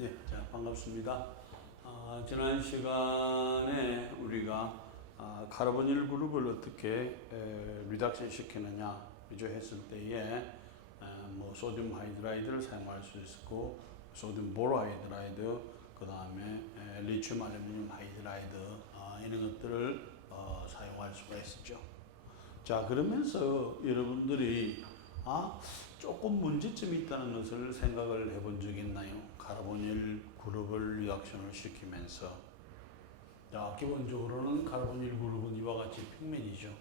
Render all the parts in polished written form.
네, 자, 반갑습니다. 지난 시간에 우리가 카르보닐 그룹을 어떻게 리덕션 시키느냐 그죠 했을 때에 뭐 소듐 하이드라이드를 사용할 수 있었고 소듐 보로하이드라이드 그 다음에 리튬 알루미늄 하이드라이드 이런 것들을 사용할 수가 있었죠. 자, 그러면서 여러분들이 조금 문제점이 있다는 것을 생각을 해본 적이 있나요? 카르보닐 그룹을 리덕션을 시키면서. 자, 기본적으로는 카르보닐 그룹은 이와 같이 평면이죠.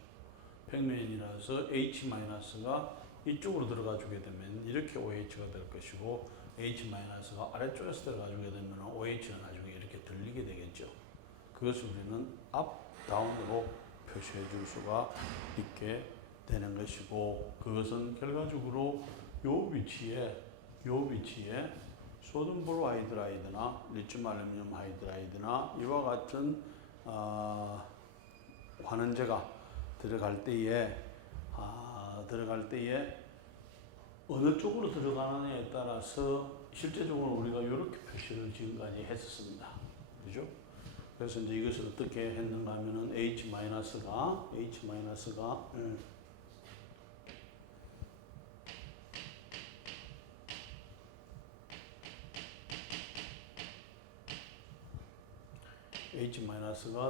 평면이라서 H-가 이쪽으로 들어가 주게 되면 이렇게 OH가 될 것이고 H-가 아래쪽에서 들어가 주게 되면 OH가 나중에 이렇게 들리게 되겠죠. 그것을 우리는 업, 다운으로 표시해 줄 수가 있게 되는 것이고, 그것은 결과적으로 요 위치에 소듐 보로하이드라이드나 리튬 알루미늄 하이드라이드나 이와 같은 환원제가 들어갈 때에 어느 쪽으로 들어가느냐에 따라서 실제적으로 우리가 이렇게 표시를 지금까지 했었습니다. 그죠? 그래서 이제 이것을 어떻게 했는가 하면은 H-가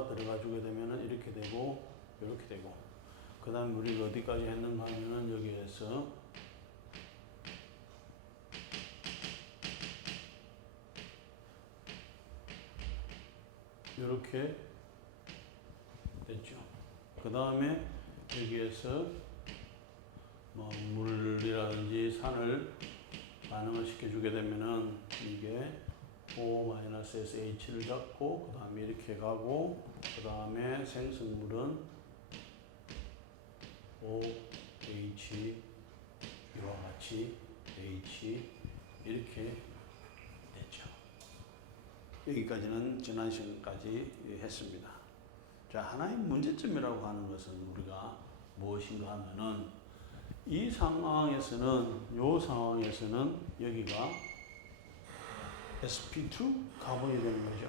들어가 주게 되면은 이렇게 되고 이렇게 되고, 그 다음에 우리가 어디까지 했는가 하면은 여기에서 이렇게 됐죠. 그 다음에 여기에서 뭐 물이라든지 산을 반응을 시켜주게 되면은 이게 O-SH를 잡고 그 다음에 이렇게 가고, 그 다음에 생성물은 OH 이와 같이 H 이렇게 됐죠. 여기까지는 지난 시간까지 했습니다. 자, 하나의 문제점이라고 하는 것은 우리가 무엇인가 하면은 이 상황에서는 여기가 sp2 카본이 되는 거죠.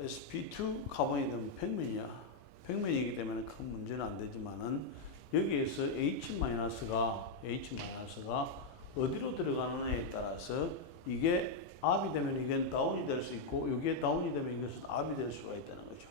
sp2 카본이 되면 평면이기 때문에 큰 문제는 안 되지만은 여기에서 H-가 어디로 들어가느냐에 따라서 이게 업이 되면 이건 다운이 될 수 있고, 여기에 다운이 되면 이것은 업이 될 수가 있다는 거죠.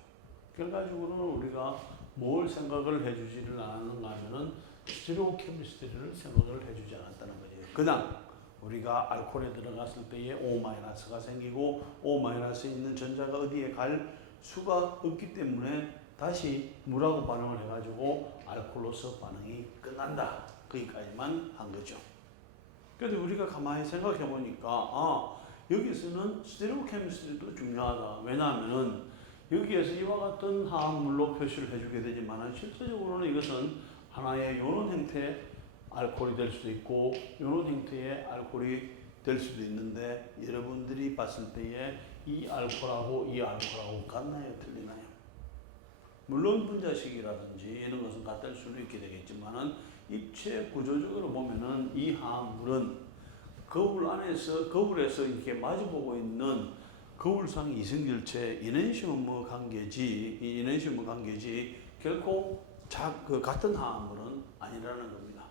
결과적으로는 우리가 뭘 생각을 해주지를 않았는가 하면은 스테레오 케미스트리를 생각을 해주지 않았다는 거죠. 그냥 우리가 알코올에 들어갔을 때에 O-가 생기고 O- 있는 전자가 어디에 갈 수가 없기 때문에 다시 물하고 반응을 해가지고 알코올로서 반응이 끝난다. 거기까지만 한 거죠. 그런데 우리가 가만히 생각해 보니까 여기서는 스테레오 케미스트리도 중요하다. 왜냐하면은 여기에서 이와 같은 화학물로 표시를 해주게 되지만 실제적으로는 이것은 하나의 이런 형태의 알코올이 될 수도 있고 이런 형태의 알코올이 될 수도 있는데, 여러분들이 봤을 때에 이 알코올하고 이 알코올하고 같나요? 틀리나요? 물론 분자식이라든지 이런 것은 같을 수도 있게 되겠지만은 입체 구조적으로 보면은 이 화학물은 거울에서 이렇게 마주보고 있는 거울상 이성질체 이넨시움 관계지, 이 이넨시움 관계지 결코 같은 화학물은 아니라는 겁니다.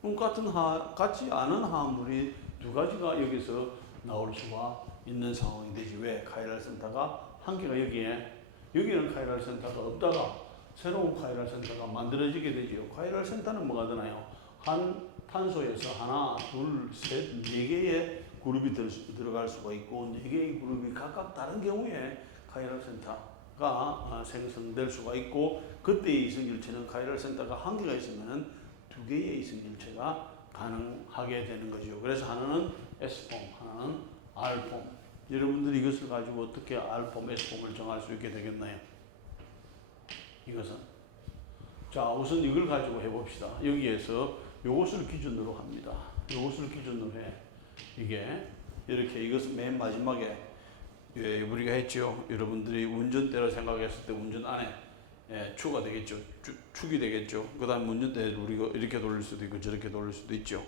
그럼 같지 않은 화학물이 두 가지가 여기서 나올 수가 있는 상황이 되지. 왜? 카이랄 센터가 한 개가 여기에는 카이랄 센터가 없다가 새로운 카이랄 센터가 만들어지게 되죠. 카이랄 센터는 뭐가 되나요? 한 탄소에서 하나, 둘, 셋, 네 개의 그룹이 들어갈 수가 있고, 네 개의 그룹이 각각 다른 경우에 카이랄 센터가 생성될 수가 있고, 그때의 이성질체는 카이랄 센터가 한 개가 있으면은 두 개의 이성질체가 가능하게 되는 거죠. 그래서 하나는 S폼, 하나는 R폼. 여러분들이 이것을 가지고 어떻게 R폼, S폼을 정할 수 있게 되겠나요? 이것은. 자, 우선 이걸 가지고 해봅시다. 여기에서 요것을 기준으로 합니다. 요것을 기준으로 해. 이게 이렇게 이것은 맨 마지막에 우리가 했죠. 여러분들이 운전대를 생각했을 때 운전 안에 추가 되겠죠. 축이 되겠죠. 그 다음 운전대를 우리가 이렇게 돌릴 수도 있고 저렇게 돌릴 수도 있죠.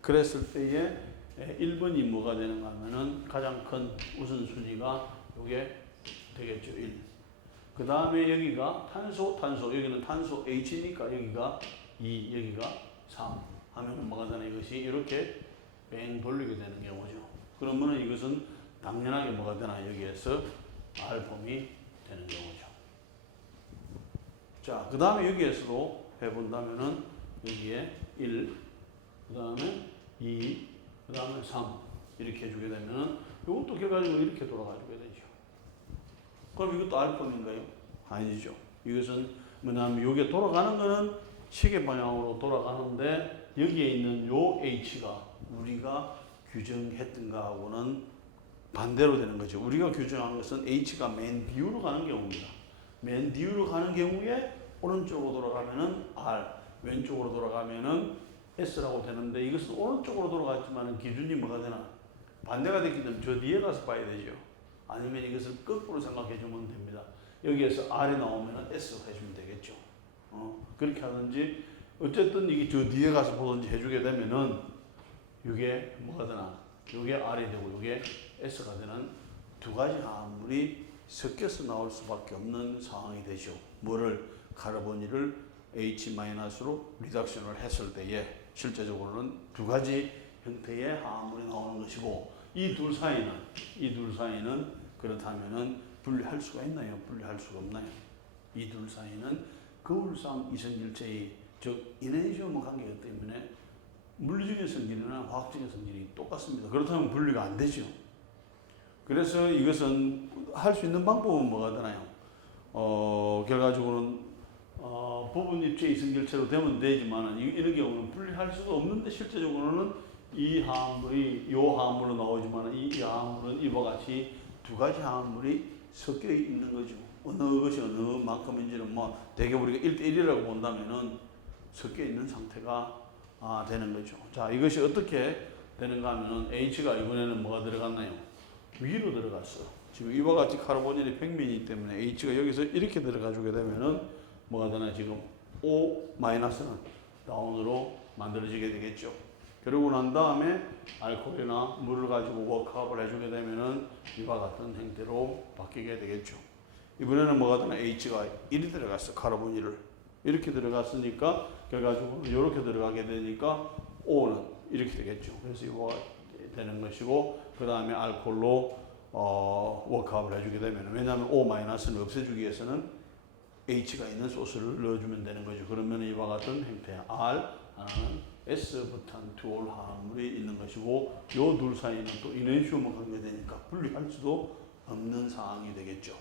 그랬을 때에 1번이 뭐가 되는가 하면은 가장 큰 우선순위가 요게 되겠죠. 1. 그 다음에 여기가 탄소, 여기는 탄소 H니까 여기가 2, 여기가 3 하면 뭐가 되나 이것이 이렇게 뺑 돌리게 되는 경우죠. 그러면은 이것은 당연하게 뭐가 되나 여기에서 R폼이 되는 경우죠. 자, 그 다음에 여기에서도 해본다면은 여기에 1, 그 다음에 2, 그 다음에 3 이렇게 해주게 되면은 이것도 결과적으로 이렇게 돌아가주게 되죠. 그럼 이것도 R폼인가요? 아니죠. 이것은 뭐냐면 이게 돌아가는 거는 시계 방향으로 돌아가는데 여기에 있는 요 H가 우리가 규정했던 거하고는 반대로 되는 거죠. 우리가 규정한 것은 H가 맨 뒤로 가는 경우입니다. 맨 뒤로 가는 경우에 오른쪽으로 돌아가면은 R, 왼쪽으로 돌아가면은 S라고 되는데 이것은 오른쪽으로 돌아갔지만 기준이 뭐가 되나? 반대가 됐기 때문에 저 뒤에 가서 봐야 되죠. 아니면 이것을 거꾸로 생각해 주면 됩니다. 여기에서 R이 나오면 S로 해주면 되겠죠. 그렇게 하든지 어쨌든 이게 저 뒤에 가서 보든지 해주게 되면은 이게 뭐가 되나? 이게 R이 되고 이게 S가 되는 두 가지 화합물이 섞여서 나올 수밖에 없는 상황이 되죠. 뭐를? 카르보닐을 H-로 리덕션을 했을 때에 실제적으로는 두 가지 형태의 화합물이 나오는 것이고 이 둘 사이는 그렇다면은 분리할 수가 있나요? 분리할 수가 없나요? 이 둘 사이는 거울상 이성질체의 즉 이네시움 관계이기 때문에 물리적인 성질이나 화학적인 성질이 똑같습니다. 그렇다면 분리가 안 되죠. 그래서 이것은 할 수 있는 방법은 뭐가 되나요? 결과적으로는 부분 입체 이성질체로 되면 되지만 이런 경우는 분리할 수도 없는데 실제적으로는 이 화합물이 이 화합물로 나오지만 이 화합물은 이와 같이 두 가지 화합물이 섞여 있는 거죠. 어느 것이 어느 만큼인지는 뭐 대개 우리가 1대1이라고 본다면은 섞여 있는 상태가 되는 거죠. 자, 이것이 어떻게 되는가 하면은 H가 이번에는 뭐가 들어갔나요? 위로 들어갔어. 지금 이와 같이 카르보닐이 평면이기 때문에 H가 여기서 이렇게 들어가 주게 되면은 뭐가 되나 지금 O-는 다운으로 만들어지게 되겠죠. 그러고 난 다음에 알코올이나 물을 가지고 워크업을 해주게 되면은 이와 같은 형태로 바뀌게 되겠죠. 이번에는 뭐가 되나 H가 1이 들어갔어. 카르보닐을 이렇게 들어갔으니까 결과적으로 이렇게 들어가게 되니까 O는 이렇게 되겠죠. 그래서 이거가 되는 것이고 그 다음에 알코올로 워크업을 해주게 되면 왜냐하면 O-는 없애주기 위해서는 H가 있는 소스를 넣어주면 되는 거죠. 그러면 이와 같은 형태의 R 하나는 S부탄 두올 화합물이 있는 것이고 요 둘 사이는 또 이네시움과 관계되니까 분리할 수도 없는 상황이 되겠죠.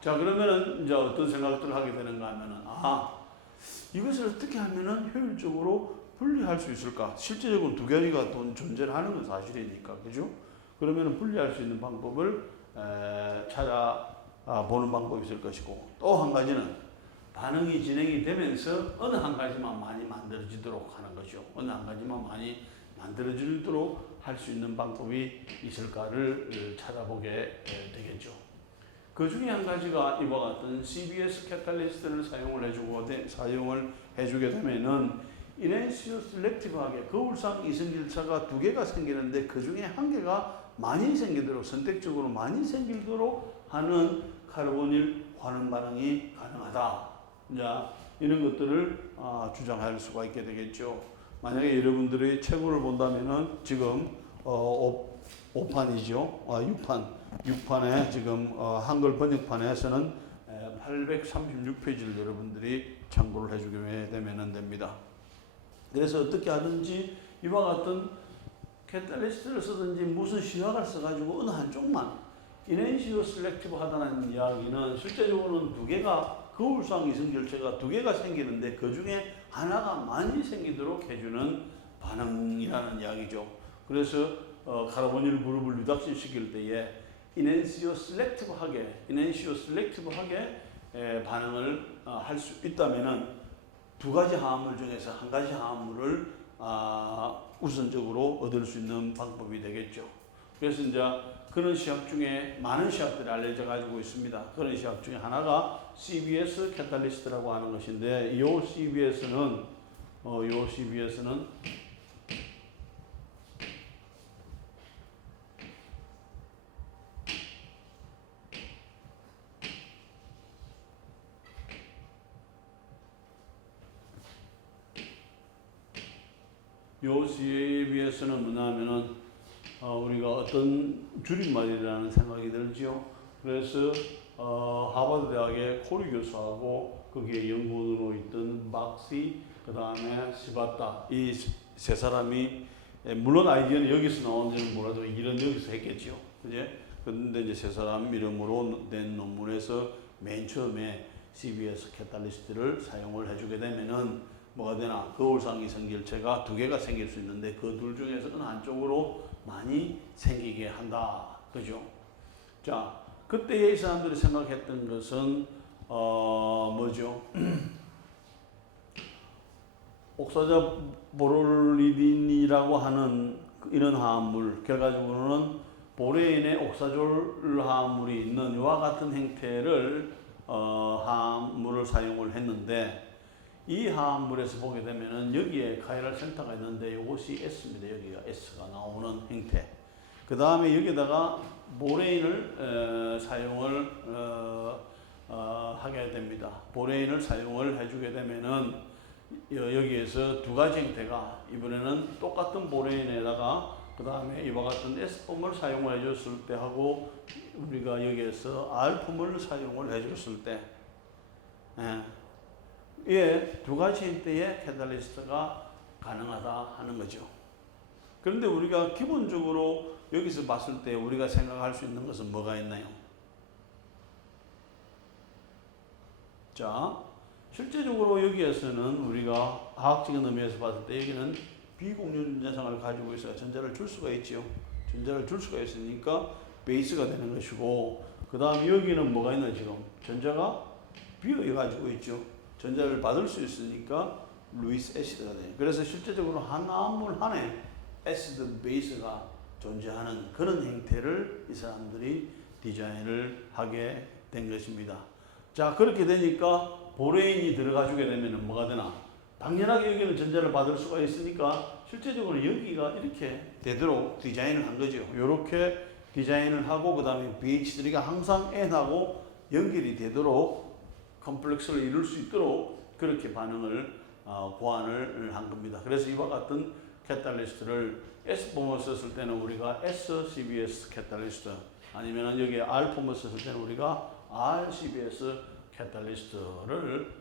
자, 그러면은 이제 어떤 생각들을 하게 되는가 하면은 이것을 어떻게 하면은 효율적으로 분리할 수 있을까? 실제적으로 두 가지가 또 존재를 하는 건 사실이니까, 그죠? 그러면은 분리할 수 있는 방법을 찾아보는 방법이 있을 것이고 또 한 가지는 반응이 진행이 되면서 어느 한 가지만 많이 만들어지도록 하는 거죠. 어느 한 가지만 많이 만들어지도록 할 수 있는 방법이 있을까를 찾아보게 되겠죠. 그 중에 한 가지가 이와 같은 CBS 캐탈리스트를 사용을 해주게 되면은 이네시오 셀렉티브하게 거울상 이성질차가 두 개가 생기는데 그 중에 한 개가 많이 생기도록 선택적으로 많이 생기도록 하는 카르보닐 환원 반응이 가능하다. 자, 이런 것들을 주장할 수가 있게 되겠죠. 만약에 여러분들이 책을 본다면은 지금 5판이죠. 6판에 지금 한글 번역판에서는 836페이지를 여러분들이 참고를 해주게 되면 됩니다. 그래서 어떻게 하든지 이와 같은 캐탈리스트를 쓰든지 무슨 신학을 써가지고 어느 한쪽만 이네시오 셀렉티브 하다는 이야기는 실제적으로는 두 개가 거울상 이성결체가 두 개가 생기는데 그 중에 하나가 많이 생기도록 해주는 반응이라는 이야기죠. 그래서 카르보닐 그룹을 리덕션 시킬 때에 이네시오 셀렉티브하게 반응을 할 수 있다면은 두 가지 화합물 중에서 한 가지 화합물을 우선적으로 얻을 수 있는 방법이 되겠죠. 그래서 이제 그런 시학 중에 많은 시학들이 알려져 가지고 있습니다. 그런 시학 중에 하나가 CBS 캐탈리스트라고 하는 것인데, 이 CBS는 요 CBS는 뭐냐면은 우리가 어떤 줄임말이라는 생각이 들죠. 그래서 하버드 대학의 코리 교수하고 거기에 연구원으로 있던 막시, 그 다음에 시바타, 이 세 사람이 물론 아이디어는 여기서 나온지는 몰라도 일은 여기서 했겠죠. 그제? 근데 이제 세 사람 이름으로 낸 논문에서 맨 처음에 CBS 캐탈리스트를 사용을 해주게 되면은 뭐가 되나? 거울상 이성결체가 두 개가 생길 수 있는데 그 둘 중에서 어느 한쪽으로 많이 생기게 한다. 그죠? 자, 그때 이 사람들이 생각했던 것은 뭐죠? 옥사자 보롤리딘이라고 하는 이런 화합물, 결과적으로는 보레인에 옥사졸 화합물이 있는 이와 같은 형태를 화합물을 사용을 했는데, 이 화합물에서 보게 되면은 여기에 카이랄 센터가 있는데 이것이 S입니다. 여기가 S가 나오는 형태. 그 다음에 여기다가 보레인을 사용을 하게 됩니다. 보레인을 사용을 해주게 되면은 여기에서 두 가지 형태가, 이번에는 똑같은 보레인에다가 그 다음에 이와 같은 S폼을 사용을 해줬을 때 하고, 우리가 여기에서 R폼을 사용을 해줬을 때, 두 가지 형태의 캐탈리스트가 가능하다 하는 거죠. 그런데 우리가 기본적으로 여기서 봤을 때 우리가 생각할 수 있는 것은 뭐가 있나요? 자, 실제적으로 여기에서는 우리가 화학적인 의미에서 봤을 때 여기는 비공유 전자상을 가지고 있어야 전자를 줄 수가 있죠. 전자를 줄 수가 있으니까 베이스가 되는 것이고, 그 다음 여기는 뭐가 있나 지금? 전자가 비어 가지고 있죠. 전자를 받을 수 있으니까 루이스 애시드가 돼요. 그래서 실제적으로 한 화합물 안에 애시드 베이스가 존재하는 그런 형태를 이 사람들이 디자인을 하게 된 것입니다. 자, 그렇게 되니까 보레인이 들어가 주게 되면 뭐가 되나? 당연하게 여기는 전자를 받을 수가 있으니까 실제적으로 여기가 이렇게 되도록 디자인을 한 거죠. 이렇게 디자인을 하고, 그 다음에 BH3가 항상 N하고 연결이 되도록 컴플렉스를 이룰 수 있도록 그렇게 반응을 고안을 한 겁니다. 그래서 이와 같은 캐탈리스트를 S폼을 썼을 때는 우리가 SCBS 캐탈리스트, 아니면 여기에 R폼을 썼을 때는 우리가 RCBS 캐탈리스트를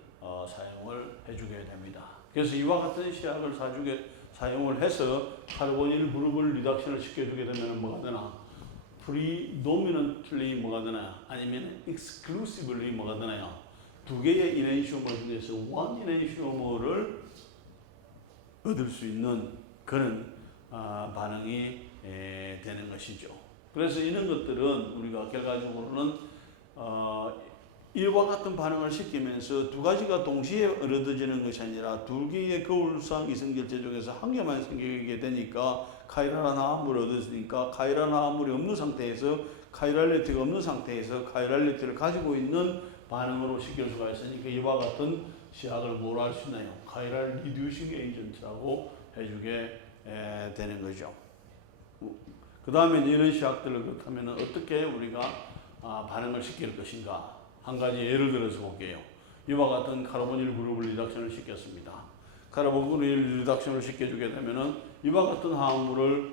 사용을 해주게 됩니다. 그래서 이와 같은 시약을 사용을 해서 카르보닐 그룹을 리덕션을 시켜주게 되면 뭐가 되나? predominantly 뭐가 되나? 아니면 exclusively 뭐가 되나요? 두 개의 이네시오머 중에서 원 이네시오머를 얻을 수 있는 그런 반응이 되는 것이죠. 그래서 이런 것들은 우리가 결과적으로는 이와 같은 반응을 시키면서 두 가지가 동시에 얻어지는 것이 아니라 두 개의 거울상 이성결제 중에서 한 개만 생기게 되니까 카이랄한 화합물을 얻었으니까 카이랄 화합물이 없는 상태에서, 카이랄리티가 없는 상태에서 카이랄리티를 가지고 있는 반응으로 시킬 수가 있으니까 이와 같은 시약을 뭐로 할 수 있나요? 카이랄 리듀싱 에이전트라고 해주게 되는 거죠. 그 다음에 이런 시약들을 그렇다면 어떻게 우리가 반응을 시킬 것인가? 한 가지 예를 들어서 볼게요. 이와 같은 카르보닐 그룹을 리덕션을 시켰습니다. 카르보닐 리덕션을 시켜주게 되면은 이와 같은 화합물을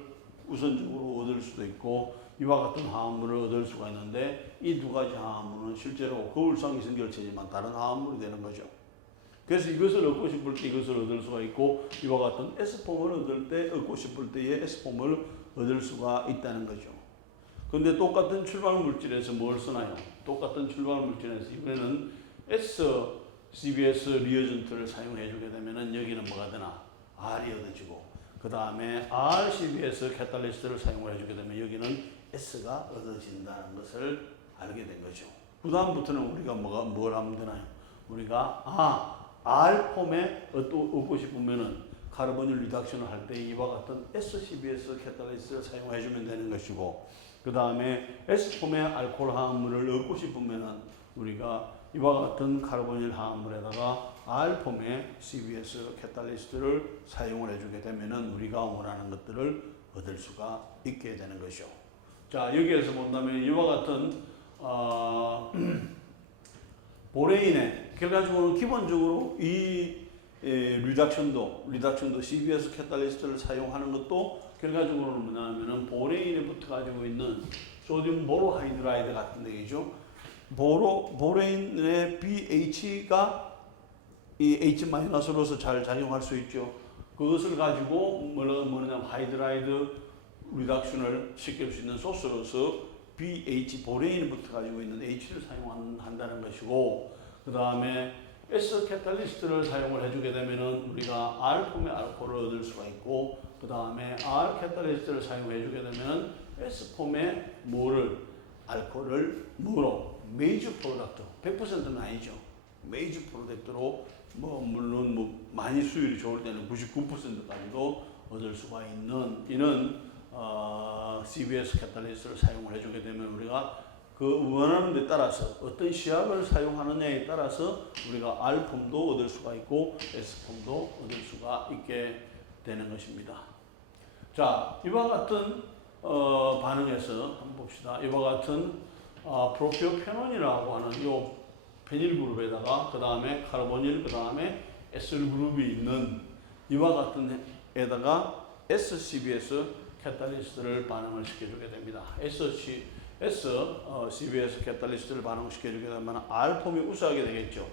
우선적으로 얻을 수도 있고, 이와 같은 화합물을 얻을 수가 있는데, 이 두 가지 화합물은 실제로 거울상 이성결체지만 다른 화합물이 되는 거죠. 그래서 이것을 얻고 싶을 때 이것을 얻을 수가 있고, 이와 같은 S폼을 얻을 때 얻고 싶을 때의 S폼을 얻을 수가 있다는 거죠. 근데 똑같은 출발 물질에서 뭘 쓰나요? 똑같은 출발 물질에서 이번에는 SCBS 리어전트를 사용해 주게 되면은 여기는 뭐가 되나? R이 얻어지고, 그 다음에 RCBS 캐탈리스트를 사용해 주게 되면 여기는 S가 얻어진다는 것을 알게 된 거죠. 그 다음부터는 우리가 뭘 하면 되나요? 우리가 R폼에 얻고 싶으면은 카르보닐 리덕션을 할 때 이와 같은 SCBS 캐탈리스트를 사용해 주면 되는 것이고, 그 다음에 S폼의 알코올 화합물을 얻고 싶으면은 우리가 이와 같은 카르보닐 화합물에다가 R폼의 CBS 캐탈리스트를 사용을 해주게 되면은 우리가 원하는 것들을 얻을 수가 있게 되는 것이죠. 자, 여기에서 본다면 이와 같은 보레인에 결과적으로 기본적으로 이 리덕션도 CBS 캐탈리스트를 사용하는 것도 결과적으로는 뭐냐면은 보레인에 붙어 가지고 있는 소듐 보로하이드라이드 같은 데이죠. 보레인의 pH가 이 H-로서 잘 작용할 수 있죠. 그것을 가지고 뭐냐면 하이드라이드 리덕션을 시킬 수 있는 소스로서 보레인에 붙어 가지고 있는 H를 사용한다는 것이고, 그 다음에 S 캐탈리스트를 사용을 해주게 되면은 우리가 R폼의 알코올을 얻을 수가 있고, 그 다음에 R 캐탈리스트를 사용해주게 되면은 S폼의 알코올을 메이저 프로덕트, 100%는 아니죠. 메이저 프로덕트로 물론 많이 수율이 좋을 때는 99%까지도 얻을 수가 있는 이는 CBS 캐탈리스트를 사용을 해주게 되면 우리가 그 원하는 데 따라서 어떤 시약을 사용하느냐에 따라서 우리가 R폼도 얻을 수가 있고 S폼도 얻을 수가 있게 되는 것입니다. 자, 이와 같은 반응에서 한번 봅시다. 이와 같은 프로피오페논이라고 하는 요 페닐 그룹에다가 그 다음에 카르보닐, 그 다음에 에슬 그룹이 있는 이와 같은 에다가 SCBS 캐탈리스트를 반응을 시켜주게 됩니다. CBS 캐탈리스트를 반응시켜주게 되면 R폼이 우수하게 되겠죠.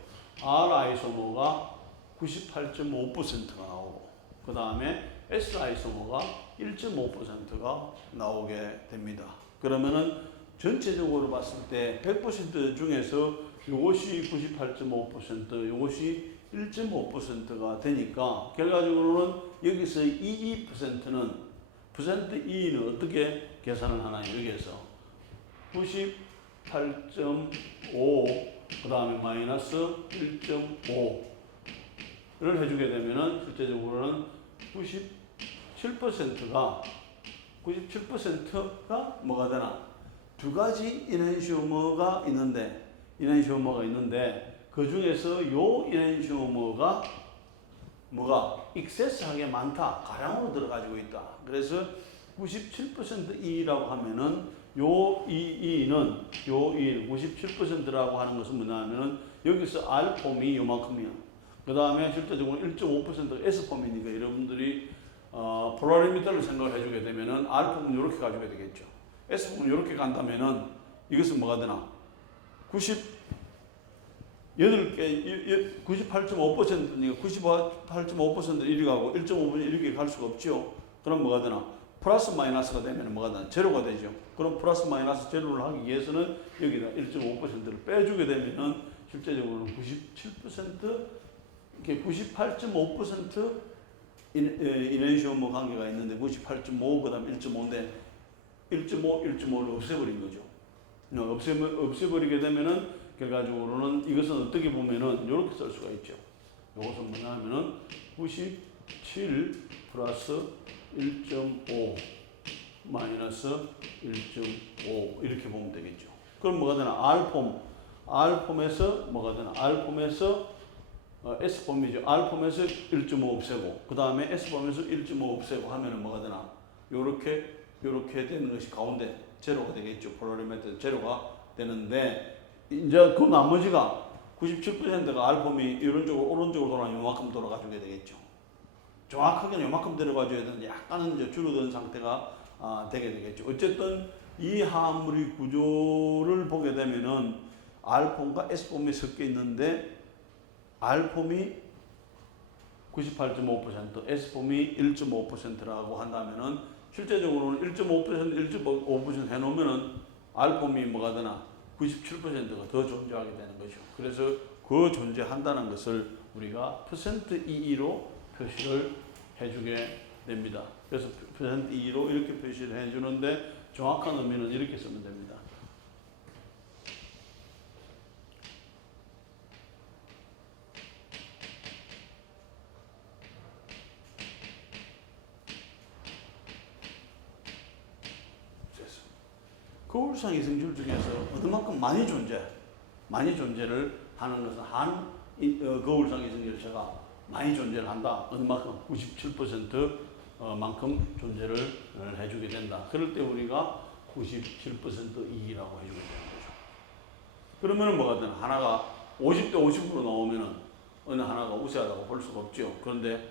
R 아이소모가 98.5%가 나오고, 그 다음에 S 아이소모가 1.5%가 나오게 됩니다. 그러면은 전체적으로 봤을 때 100% 중에서 이것이 98.5%, 이것이 1.5%가 되니까 결과적으로는 여기서 22%는 %E는 어떻게 계산을 하나요? 여기에서 98.5 그 다음에 마이너스 1.5를 해주게 되면은 실제적으로는 97%가 뭐가 되나? 두 가지 이넨시오머가 있는데 그 중에서 요 이넨시오머가 뭐가 익세스하게 많다, 가량으로 들어가지고 있다. 그래서 97%E라고 하면은 요 E는 97%라고 하는 것은 뭐냐면은 여기서 R폼이 요만큼이야. 그 다음에 실제적으로 1.5% S폼이니까 여러분들이 폴라리미터를 생각을 해주게 되면은 R폼은 이렇게 가지고 되겠죠. S폼은 이렇게 간다면은 이것은 뭐가 되나? 98.5%니까 98.5%는 이리 가고 1.5분이 이렇게 갈 수가 없죠. 그럼 뭐가 되나? 플러스 마이너스가 되면 뭐가 되나? 제로가 되죠. 그럼 플러스 마이너스 제로를 하기 위해서는 여기다 1.5%를 빼주게 되면은 실제적으로는 97%, 이렇게 98.5% 이넨시오머 관계가 있는데 98.5 그 다음 1.5인데 1.5를 없애버린 거죠. 없애버리게 되면은 결과적으로는 이것은 어떻게 보면은 이렇게 쓸 수가 있죠. 이것은 뭐냐면은 97 플러스 1.5 마이너스 1.5 이렇게 보면 되겠죠. 그럼 뭐가 되나? R폼에서 뭐가 되나? R폼에서 S폼이죠. R폼에서 1.5 없애고 그 다음에 S폼에서 1.5 없애고 하면은 뭐가 되나? 요렇게 되는 것이 가운데 제로가 되겠죠. 폴라리미터 제로가 되는데 이제 그 나머지가 97%가 R폼이 이런 쪽으로 오른쪽으로 돌아가면 요만큼 돌아가주게 되겠죠. 정확하게는 요만큼 들어가줘야 되는데 약간은 이제 줄어든 상태가 되게 되겠죠. 어쨌든 이 화합물의 구조를 보게 되면은 R폼과 S폼이 섞여 있는데 R폼이 98.5%, S폼이 1.5%라고 한다면은 실제적으로는 1.5% 해놓으면은 R폼이 뭐가 되나? 97%가 더 존재하게 되는 거죠. 그래서 그 존재한다는 것을 우리가 %EE로 표시를 해주게 됩니다. 그래서 %EE로 이렇게 표시를 해주는데 정확한 의미는 이렇게 쓰면 됩니다. 거울상 이성질 중에서 어느만큼 많이 존재를 하는 것은 거울상 이성질체가 많이 존재를 한다. 어느만큼 97% 만큼 존재를 해주게 된다. 그럴 때 우리가 97%E라고 해주게 되는 거죠. 그러면은 뭐가 되나? 하나가 50대 50으로 나오면은 어느 하나가 우세하다고 볼 수가 없죠. 그런데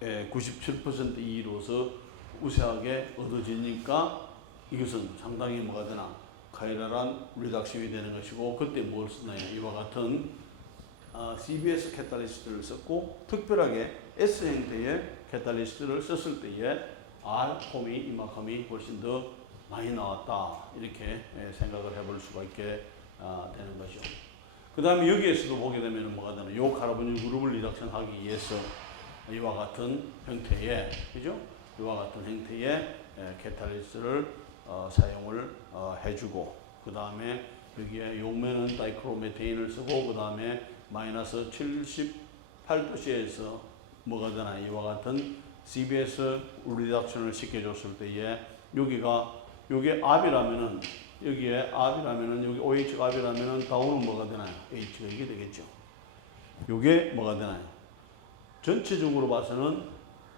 97% 이로서 우세하게 얻어지니까 이것은 상당히 뭐가 되나 카이랄한 리덕션이 되는 것이고, 그때 뭘 쓰나요? 이와 같은 CBS 캐탈리스트를 썼고, 특별하게 S 형태의 캐탈리스트를 썼을 때에 R 폼이 이만큼이 훨씬 더 많이 나왔다, 이렇게 생각을 해볼 수가 있게 되는 거죠. 그 다음에 여기에서도 보게 되면 뭐가 되나, 요 카르보닐 그룹을 리덕션하기 위해서 이와 같은 형태의, 그죠? 이와 같은 형태의 캐탈리스트를 사용을 해주고, 그 다음에 여기에 용매는 다이크로메테인을 쓰고, 그 다음에 마이너스 78도씨에서 뭐가 되나, 이와 같은 CBS 리덕션을 시켜줬을 때에 요게 압이라면은, 여기에 압이라면은, 여기 OH가 압이라면은 다운은 뭐가 되나요? H가 이게 되겠죠. 요게 뭐가 되나요? 전체적으로 봐서는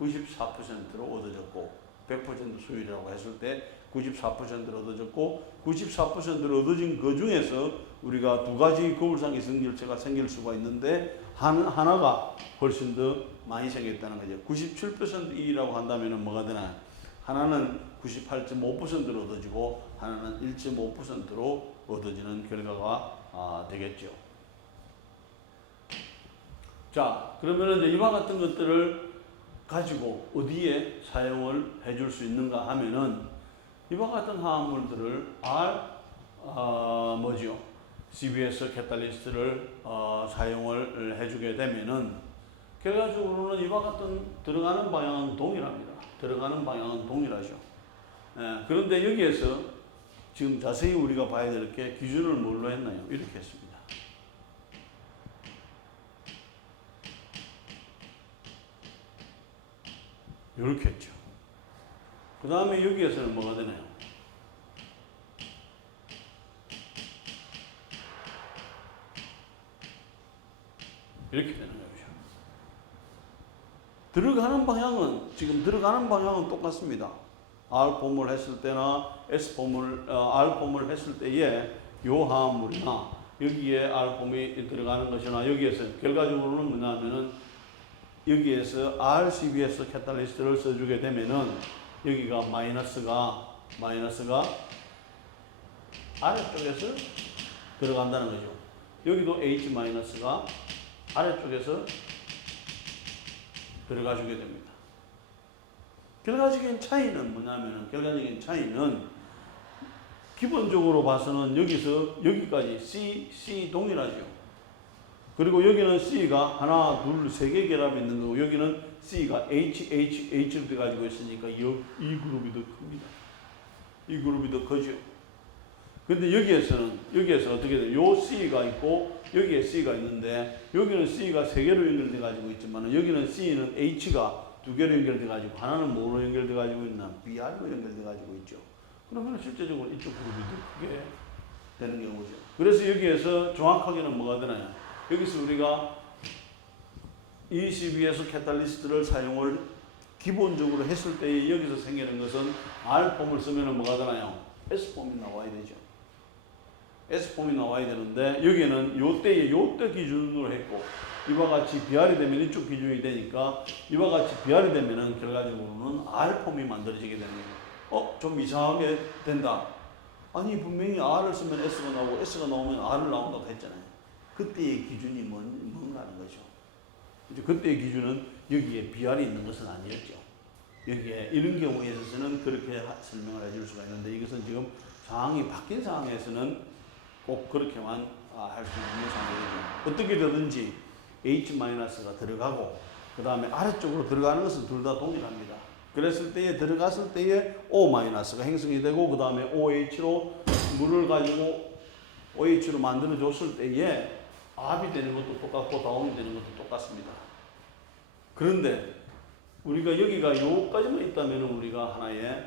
94%로 얻어졌고, 100% 수율이라고 했을 때 94%로 얻어졌고, 94%로 얻어진 그 중에서 우리가 두 가지 거울상 이성열체가 생길 수가 있는데, 하나가 훨씬 더 많이 생겼다는 거죠. 97%이라고 한다면 뭐가 되나요? 하나는 98.5%로 얻어지고, 하나는 1.5%로 얻어지는 결과가 되겠죠. 자, 그러면 이제 이와 같은 것들을 가지고 어디에 사용을 해줄 수 있는가 하면은, 이와 같은 화합물들을 CBS 캐탈리스트를 사용을 해주게 되면은, 결과적으로는 이와 같은 들어가는 방향은 동일합니다. 들어가는 방향은 동일하죠. 그런데 여기에서 지금 자세히 우리가 봐야 될 게, 기준을 뭘로 했나요? 이렇게 했습니다. 이렇게 했죠. 그 다음에 여기에서는 뭐가 되나요? 이렇게 되는 거죠. 지금 들어가는 방향은 똑같습니다. R폼을 했을 때나 R폼을 했을 때에 요 화합물이나 여기에 R폼이 들어가는 것이나, 여기에서 결과적으로는 뭐냐면은, 여기에서 RCBS 캐탈리스트를 써주게 되면은, 여기가 마이너스가 아래쪽에서 들어간다는 거죠. 여기도 H-가 아래쪽에서 들어가주게 됩니다. 결과적인 차이는 뭐냐면은, 기본적으로 봐서는 여기서 여기까지 C 동일하죠. 그리고 여기는 C가 하나, 둘, 세 개 결합이 있는 거고, 여기는 C가 H를 가지고 있으니까 이 그룹이 더 큽니다. 이 그룹이 더 크죠. 근데 여기에서 어떻게 돼요? 요 C가 있고, 여기에 C가 있는데, 여기는 C가 세 개로 연결돼 가지고 있지만, 여기는 C는 H가 두 개로 연결돼 가지고, 하나는 뭐로 연결돼 가지고 있나? BR로 연결돼 가지고 있죠. 그러면 실제적으로 이쪽 그룹이 더 크게 되는 경우죠. 그래서 여기에서 정확하게는 뭐가 되나요? 여기서 우리가 CBS 캐탈리스트를 사용을 기본적으로 했을 때 여기서 생기는 것은, R폼을 쓰면 뭐가 되나요? S폼이 나와야 되죠. S폼이 나와야 되는데, 여기는 요때 기준으로 했고, 이와 같이 BR이 되면 이쪽 기준이 되니까, 이와 같이 BR이 되면은 결과적으로는 R폼이 만들어지게 되는 거예요. 좀 이상하게 된다. 아니, 분명히 R을 쓰면 S가 나오고, S가 나오면 R을 나온다고 했잖아요. 그때의 기준이 뭔가 하는 거죠. 그때의 기준은 여기에 BR이 있는 것은 아니었죠. 여기에 이런 경우에 있어서는 그렇게 설명을 해줄 수가 있는데, 이것은 지금 상황이 바뀐 상황에서는 꼭 그렇게만 할 수 있는 상황이죠. 어떻게 되든지 H-가 들어가고, 그 다음에 아래쪽으로 들어가는 것은 둘 다 동일합니다. 그랬을 때에, 들어갔을 때에 O-가 형성이 되고, 그 다음에 OH로 물을 가지고 OH로 만들어 줬을 때에 압이 되는 것도 똑같고 다운이 되는 것도 똑같습니다. 그런데 우리가 여기가 요까지만 있다면 우리가 하나의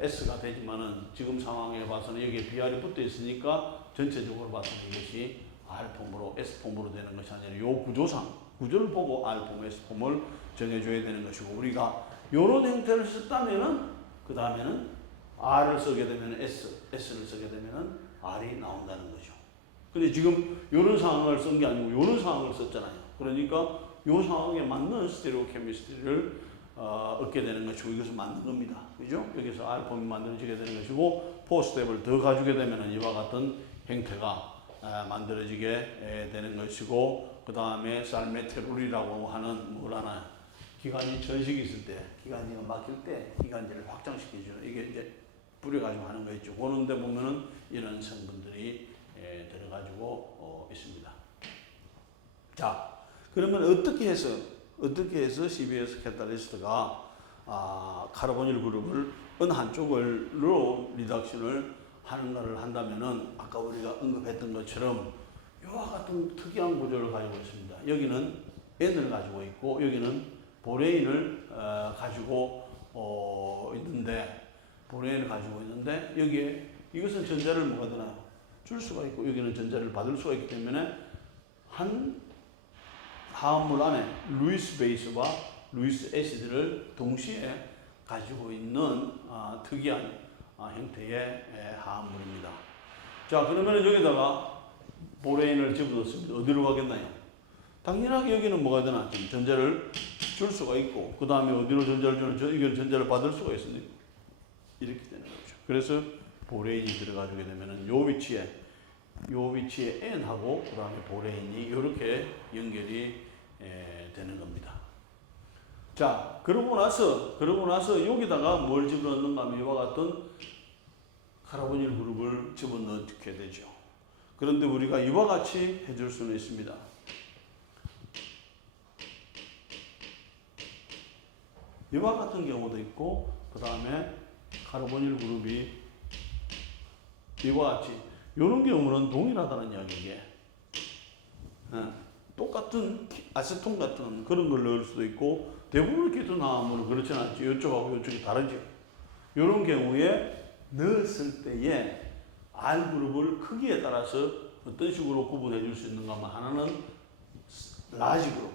S가 되지만은, 지금 상황에 봐서는 여기에 BR이 붙어 있으니까 전체적으로 봐서는 이것이 R폼으로 S폼으로 되는 것이 아니라, 요 구조를 보고 R폼, S폼을 정해줘야 되는 것이고, 우리가 요런 형태를 썼다면은, 그 다음에는 R을 쓰게 되면 S를 쓰게 되면은 R이 나온다는 거죠. 근데 지금 요런 상황을 쓴 게 아니고 요런 상황을 썼잖아요. 그러니까 이 상황에 맞는 스테레오 케미스트리를 얻게 되는 것이고 이것을 만든 겁니다. 그죠? 여기서 알폼이 만들어지게 되는 것이고 포스텝을 더 가지게 되면 이와 같은 형태가 만들어지게 되는 것이고 그 다음에 살메테룰이라고 하는 뭘 하나 기관지 전식이 있을 때 기관지가 막힐 때 기관지를 확장시켜주는 이게 이제 뿌려가지고 하는 거 있죠. 그런데 보면은 이런 성분들이 들어가지고 있습니다. 자, 그러면 어떻게 해서 CBS 캐탈리스트가 카르보닐 그룹을 어느 한쪽으로 리덕션을 하는 것을 한다면은 아까 우리가 언급했던 것처럼 이와 같은 특이한 구조를 가지고 있습니다. 여기는 N을 가지고 있고 여기는 보레인을 가지고 있는데 여기에 이것은 전자를 뭐가 되나요? 줄 수가 있고 여기는 전자를 받을 수가 있기 때문에 한 화합물 안에 루이스 베이스와 루이스 애시드를 동시에 가지고 있는 특이한 형태의 화합물입니다. 자, 그러면 여기다가 보레인을 집어넣습니다. 어디로 가겠나요? 당연하게 여기는 뭐가 되나? 전자를 줄 수가 있고 그 다음에 어디로 전자를 주는? 이건 전자를 받을 수가 있으니까 이렇게 되는 거죠. 그래서 보레인이 들어가주게 되면은 요 위치에 N하고 그 다음에 보레인이 이렇게 연결이 되는 겁니다. 자, 그러고 나서 여기다가 뭘 집어넣는가 하면 이와 같은 카르보닐 그룹을 집어넣게 되죠. 그런데 우리가 이와 같이 해줄 수는 있습니다. 이와 같은 경우도 있고 그 다음에 카르보닐 그룹이 이와 같이 이런 경우는 동일하다는 이야기게 똑같은 아세톤 같은 그런 걸 넣을 수도 있고 대부분 기존 화합물은 그렇지 않지. 이쪽하고 이쪽이 다르죠. 이런 경우에 넣었을 때에 R그룹을 크기에 따라서 어떤 식으로 구분해 줄 수 있는가 하면 하나는 라지 그룹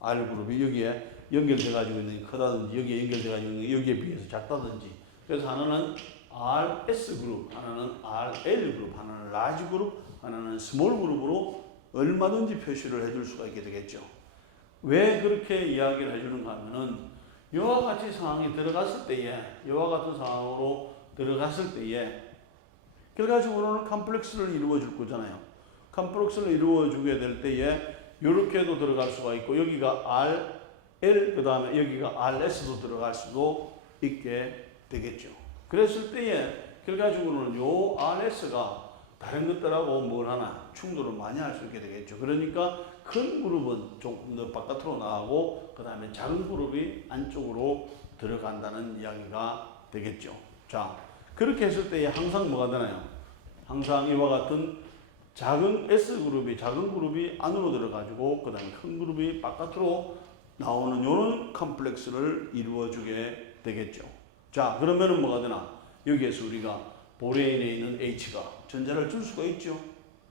R그룹이 여기에 연결돼 가지고 있는 게 크다든지 여기에 연결돼 가지고 있는 게 여기에 비해서 작다든지 그래서 하나는 RS 그룹, 하나는 RL 그룹, 하나는 라지 그룹, 하나는 스몰 그룹으로 얼마든지 표시를 해줄 수가 있게 되겠죠. 왜 그렇게 이야기를 해주는가 하면은 이와 같이 상황이 들어갔을 때에 이와 같은 상황으로 들어갔을 때에 결과적으로는 컴플렉스를 이루어 줄 거잖아요. 컴플렉스를 이루어 주게 될 때에 이렇게도 들어갈 수가 있고 여기가 RL 그 다음에 여기가 RS도 들어갈 수도 있게 되겠죠. 그랬을 때에 결과적으로는 요 RS가 다른 것들하고 뭘 하나 충돌을 많이 할 수 있게 되겠죠. 그러니까 큰 그룹은 좀 더 바깥으로 나가고 그 다음에 작은 그룹이 안쪽으로 들어간다는 이야기가 되겠죠. 자, 그렇게 했을 때 항상 뭐가 되나요? 항상 이와 같은 작은 작은 그룹이 안으로 들어가지고 그 다음에 큰 그룹이 바깥으로 나오는 이런 컴플렉스를 이루어주게 되겠죠. 자, 그러면은 뭐가 되나? 여기에서 우리가 보레인에 있는 H가 전자를 줄 수가 있죠.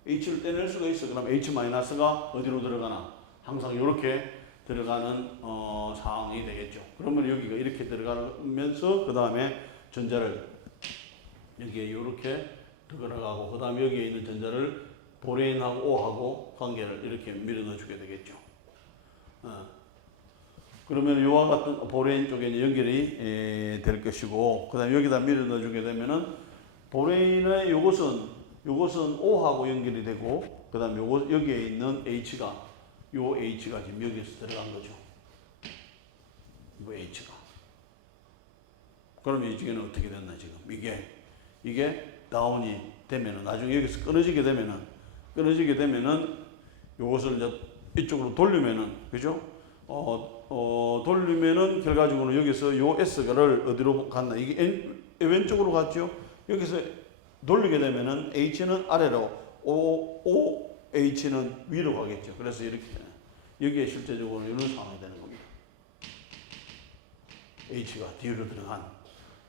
H를 떼낼 수가 있어. 그럼 H-가 어디로 들어가나? 항상 이렇게 들어가는 상황이 되겠죠. 그러면 여기가 이렇게 들어가면서 그 다음에 전자를 여기에 이렇게 들어가고 그 다음에 여기에 있는 전자를 보레인하고 O하고 관계를 이렇게 밀어넣어 주게 되겠죠. 그러면 이와 같은 보레인 쪽에 연결이 될 것이고 그 다음에 여기다 밀어넣어 주게 되면은 보레인의 요것은 O하고 연결이 되고 그 다음에 여기에 있는 H가 요 H가 지금 여기에서 들어간 거죠. 요 H가. 그럼 이 중에는 어떻게 됐나 지금 이게 다운이 되면은 나중에 여기서 끊어지게 되면은 요것을 이제 이쪽으로 돌리면은 그죠? 돌리면은 결과적으로 여기서 요 S를 어디로 갔나? 이게 왼쪽으로 갔죠? 여기서 돌리게 되면은 H는 아래로, OH는 위로 가겠죠. 그래서 이렇게 되는. 여기에 실제적으로 이런 상황이 되는 겁니다. H가 뒤로 들어간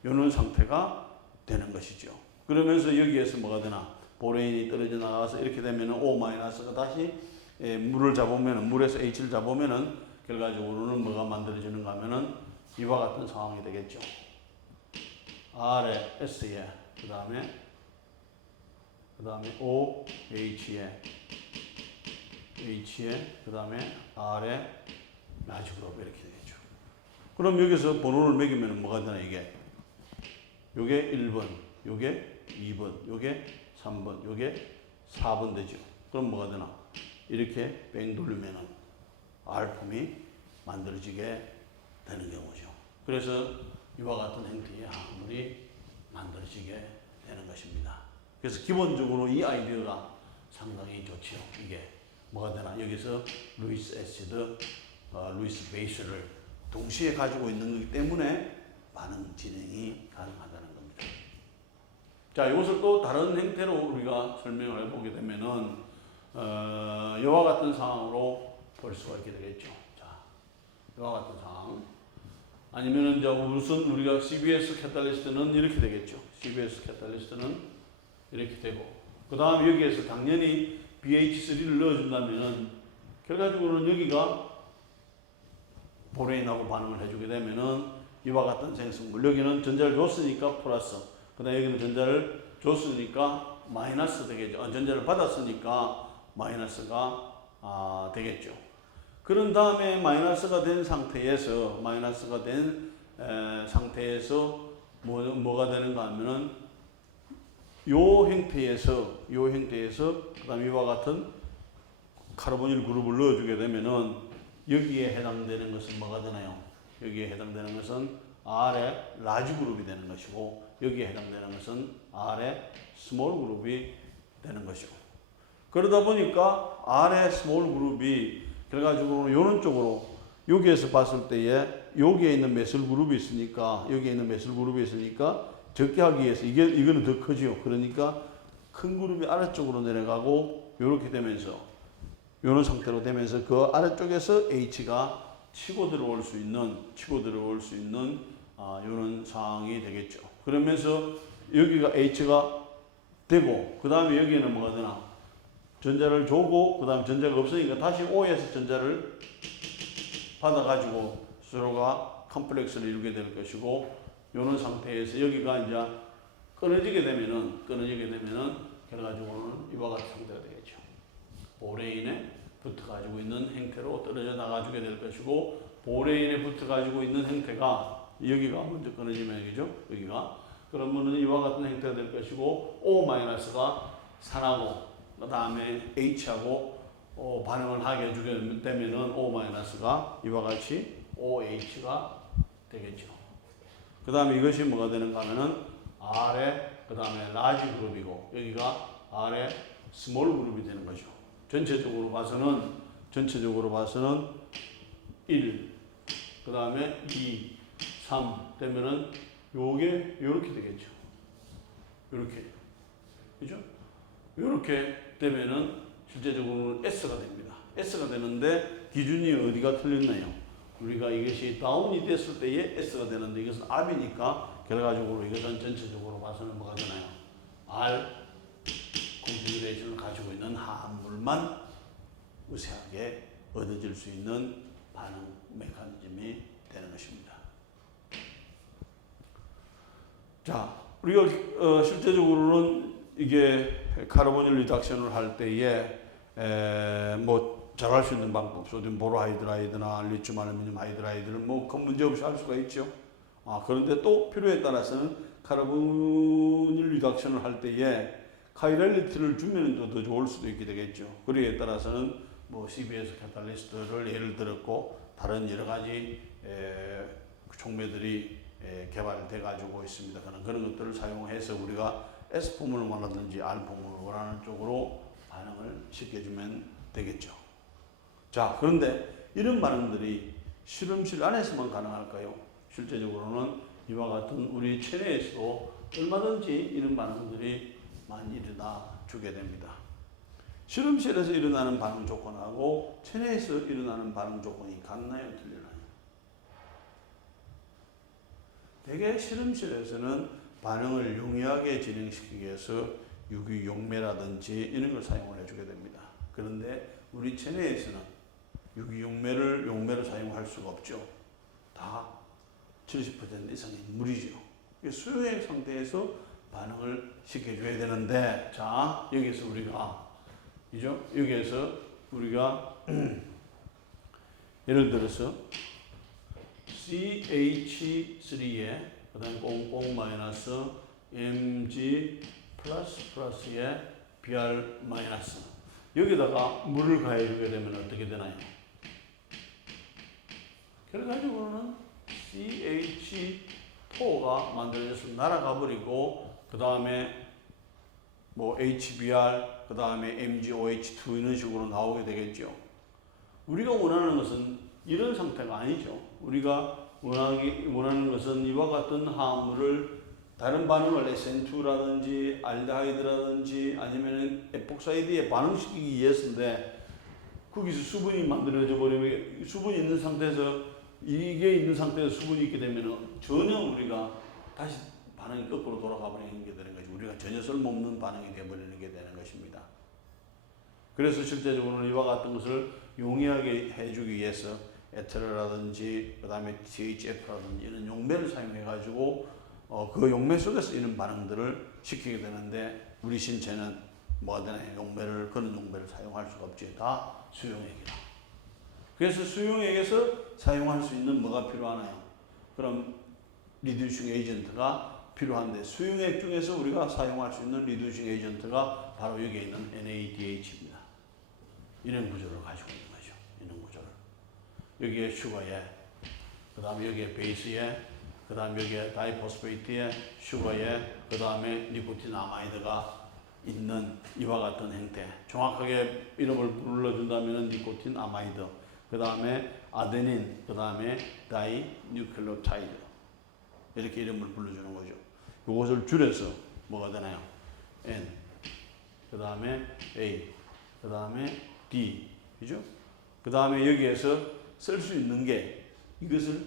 이런 상태가 되는 것이죠. 그러면서 여기에서 뭐가 되나? 보레인이 떨어져 나가서 이렇게 되면은 O-가 다시 물을 잡으면은 물에서 H를 잡으면은 결과적으로는 뭐가 만들어지는가 하면은 이와 같은 상황이 되겠죠. R에 S에 그 다음에 OH에 H에 그 다음에 R에 라지 그룹 이렇게 되죠. 그럼 여기서 번호를 매기면 뭐가 되나 이게? 요게 1번, 요게 2번, 요게 3번, 요게 4번 되죠. 그럼 뭐가 되나? 이렇게 뺑 돌리면은 R폼이 만들어지게 되는 경우죠. 그래서 이와 같은 형태의 화합물이 만들어지게 되는 것입니다. 그래서 기본적으로 이 아이디어가 상당히 좋죠. 이게 뭐가 되나? 여기서 루이스 애시드, 루이스 베이스를 동시에 가지고 있는 거기 때문에 반응 진행이 가능하다는 겁니다. 자, 이것을 또 다른 형태로 우리가 설명을 해보게 되면은 이와 같은 상황으로 볼 수가 있게 되겠죠. 자, 이와 같은 상황. 아니면은 이제 무슨 우리가 CBS 캐탈리스트는 이렇게 되겠죠. CBS 캐탈리스트는 이렇게 되고, 그 다음 여기에서 당연히 BH3를 넣어준다면은 결과적으로는 여기가 보레인하고 반응을 해주게 되면은 이와 같은 생성물, 여기는 전자를 줬으니까 플러스, 그 다음에 여기는 전자를 줬으니까 마이너스 되겠죠. 전자를 받았으니까 마이너스가 되겠죠. 그런 다음에 마이너스가 된 상태에서 뭐가 되는가 하면은 요 형태에서 그다음에 이와 같은 카르보닐 그룹을 넣어주게 되면은 여기에 해당되는 것은 뭐가 되나요? 여기에 해당되는 것은 R의 라지 그룹이 되는 것이고, 여기에 해당되는 것은 R의 스몰 그룹이 되는 것이고, 그러다 보니까 R의 스몰 그룹이 결과적으로 요런 쪽으로 여기에서 봤을 때에 여기에 있는 메슬 그룹이 있으니까, 적게 하기 위해서 이거는 더 크죠. 그러니까 큰 그룹이 아래쪽으로 내려가고 요렇게 되면서 요런 상태로 되면서 그 아래쪽에서 H가 치고 들어올 수 있는 요런 상황이 되겠죠. 그러면서 여기가 H가 되고, 그 다음에 여기에는 뭐가 되나? 전자를 주고, 그 다음에 전자가 없으니까 다시 O에서 전자를 받아가지고 서로가 컴플렉스를 이루게 될 것이고, 이런 상태에서 여기가 이제 끊어지게 되면은 결과적으로는 이와 같은 상태가 되겠죠. 보레인에 붙어 가지고 있는 형태로 떨어져 나가주게 될 것이고, 보레인에 붙어 가지고 있는 형태가 여기가 먼저 끊어지면 여기죠. 여기가 그러면은 이와 같은 형태가 될 것이고, O-가 산하고 그 다음에 H하고 반응을 하게 해주게 되면은 O-가 이와 같이 OH가 되겠죠. 그 다음에 이것이 뭐가 되는가 하면은 R의 그 다음에 라지 그룹이고, 여기가 R의 스몰 그룹이 되는 거죠. 전체적으로 봐서는 1, 그 다음에 2, 3 되면은 요게 요렇게 되겠죠. 요렇게. 그죠? 요렇게 되면은 실제적으로는 S가 됩니다. S가 되는데 기준이 어디가 틀렸나요? 우리가 이것이 다운이 됐을 때에 S가 되는데 이것은 R이니까 결과적으로 이것은 전체적으로 봐서는 뭐가 되나요? R 컨피규레이션을 가지고 있는 화합물만 우세하게 얻어질 수 있는 반응 메커니즘이 되는 것입니다. 자, 우리가 실제적으로는 이게 카르보닐 리덕션을 할 때에 뭐 잘할 수 있는 방법, 소듐 보로하이드라이드나 리튬 알루미늄 하이드라이드를 뭐 큰 문제 없이 할 수가 있죠. 그런데 또 필요에 따라서는 카르보닐 리덕션을 할 때에 카이랄리티를 주면 더 좋을 수도 있게 되겠죠. 그리에 따라서는 뭐 CBS 캐탈리스트를 예를 들었고, 다른 여러 가지 촉매들이 개발돼 가지고 있습니다. 그런 것들을 사용해서 우리가 S폼을 원하든지 R폼을 원하는 쪽으로 반응을 시켜주면 되겠죠. 자, 그런데 이런 반응들이 실험실 안에서만 가능할까요? 실제적으로는 이와 같은 우리 체내에서도 얼마든지 이런 반응들이 많이 일어나 주게 됩니다. 실험실에서 일어나는 반응 조건하고 체내에서 일어나는 반응 조건이 같나요? 틀리나요? 대개 실험실에서는 반응을 용이하게 진행시키기 위해서 유기용매라든지 이런 걸 사용을 해주게 됩니다. 그런데 우리 체내에서는 용매를 사용할 수가 없죠. 다 70% 이상이 물이죠. 수용액 상태에서 반응을 시켜줘야 되는데, 자, 여기서 우리가, 그죠? 여기에서 우리가 예를 들어서 CH3에 그다음에 꽁꽁 마이너스 Mg 플러스에 Br 마이너스 여기다가 물을 가해주게 되면 어떻게 되나요? 결과적으로는 CH4가 만들어져서 날아가 버리고 그 다음에 뭐 HBr 그 다음에 MgOH2 이런 식으로 나오게 되겠죠. 우리가 원하는 것은 이런 상태가 아니죠. 우리가 원하는 것은 이와 같은 화합물을 다른 반응을 SN2라든지 알데하이드라든지 아니면 에폭사이드에 반응시키기 위해서인데 거기서 수분이 만들어져 버리면 수분이 있는 상태에서 이게 있는 상태에서 수분이 있게 되면 전혀 우리가 다시 반응이 거꾸로 돌아가 버리는 게 되는 거죠. 우리가 전혀 쓸모없는 반응이 되어버리는 게 되는 것입니다. 그래서 실제적으로는 이와 같은 것을 용이하게 해주기 위해서 에테르라든지 그 다음에 THF라든지 이런 용매를 사용해 가지고 그 용매 속에서 이런 반응들을 시키게 되는데 우리 신체는 뭐가 되나요? 그런 용매를 사용할 수가 없지. 다 수용액이다. 그래서 수용액에서 사용할 수 있는 뭐가 필요하나요? 그럼 리듀싱 에이전트가 필요한데 수용액 중에서 우리가 사용할 수 있는 리듀싱 에이전트가 바로 여기에 있는 NADH입니다. 이런 구조를 가지고 있는 거죠. 이런 구조를. 여기에 슈거에, 그 다음에 여기에 베이스에, 그 다음에 여기에 다이포스페이트에, 슈거에, 그 다음에 니코틴 아마이드가 있는 이와 같은 형태. 정확하게 이름을 불러준다면 니코틴 아마이드, 그 다음에 아데닌, 그 다음에 다이뉴클레오타이드. 이렇게 이름을 불러주는 거죠. 이것을 줄여서 뭐가 되나요? N, 그 다음에 A, 그 다음에 D, 그죠? 그 다음에 여기에서 쓸 수 있는 게 이것을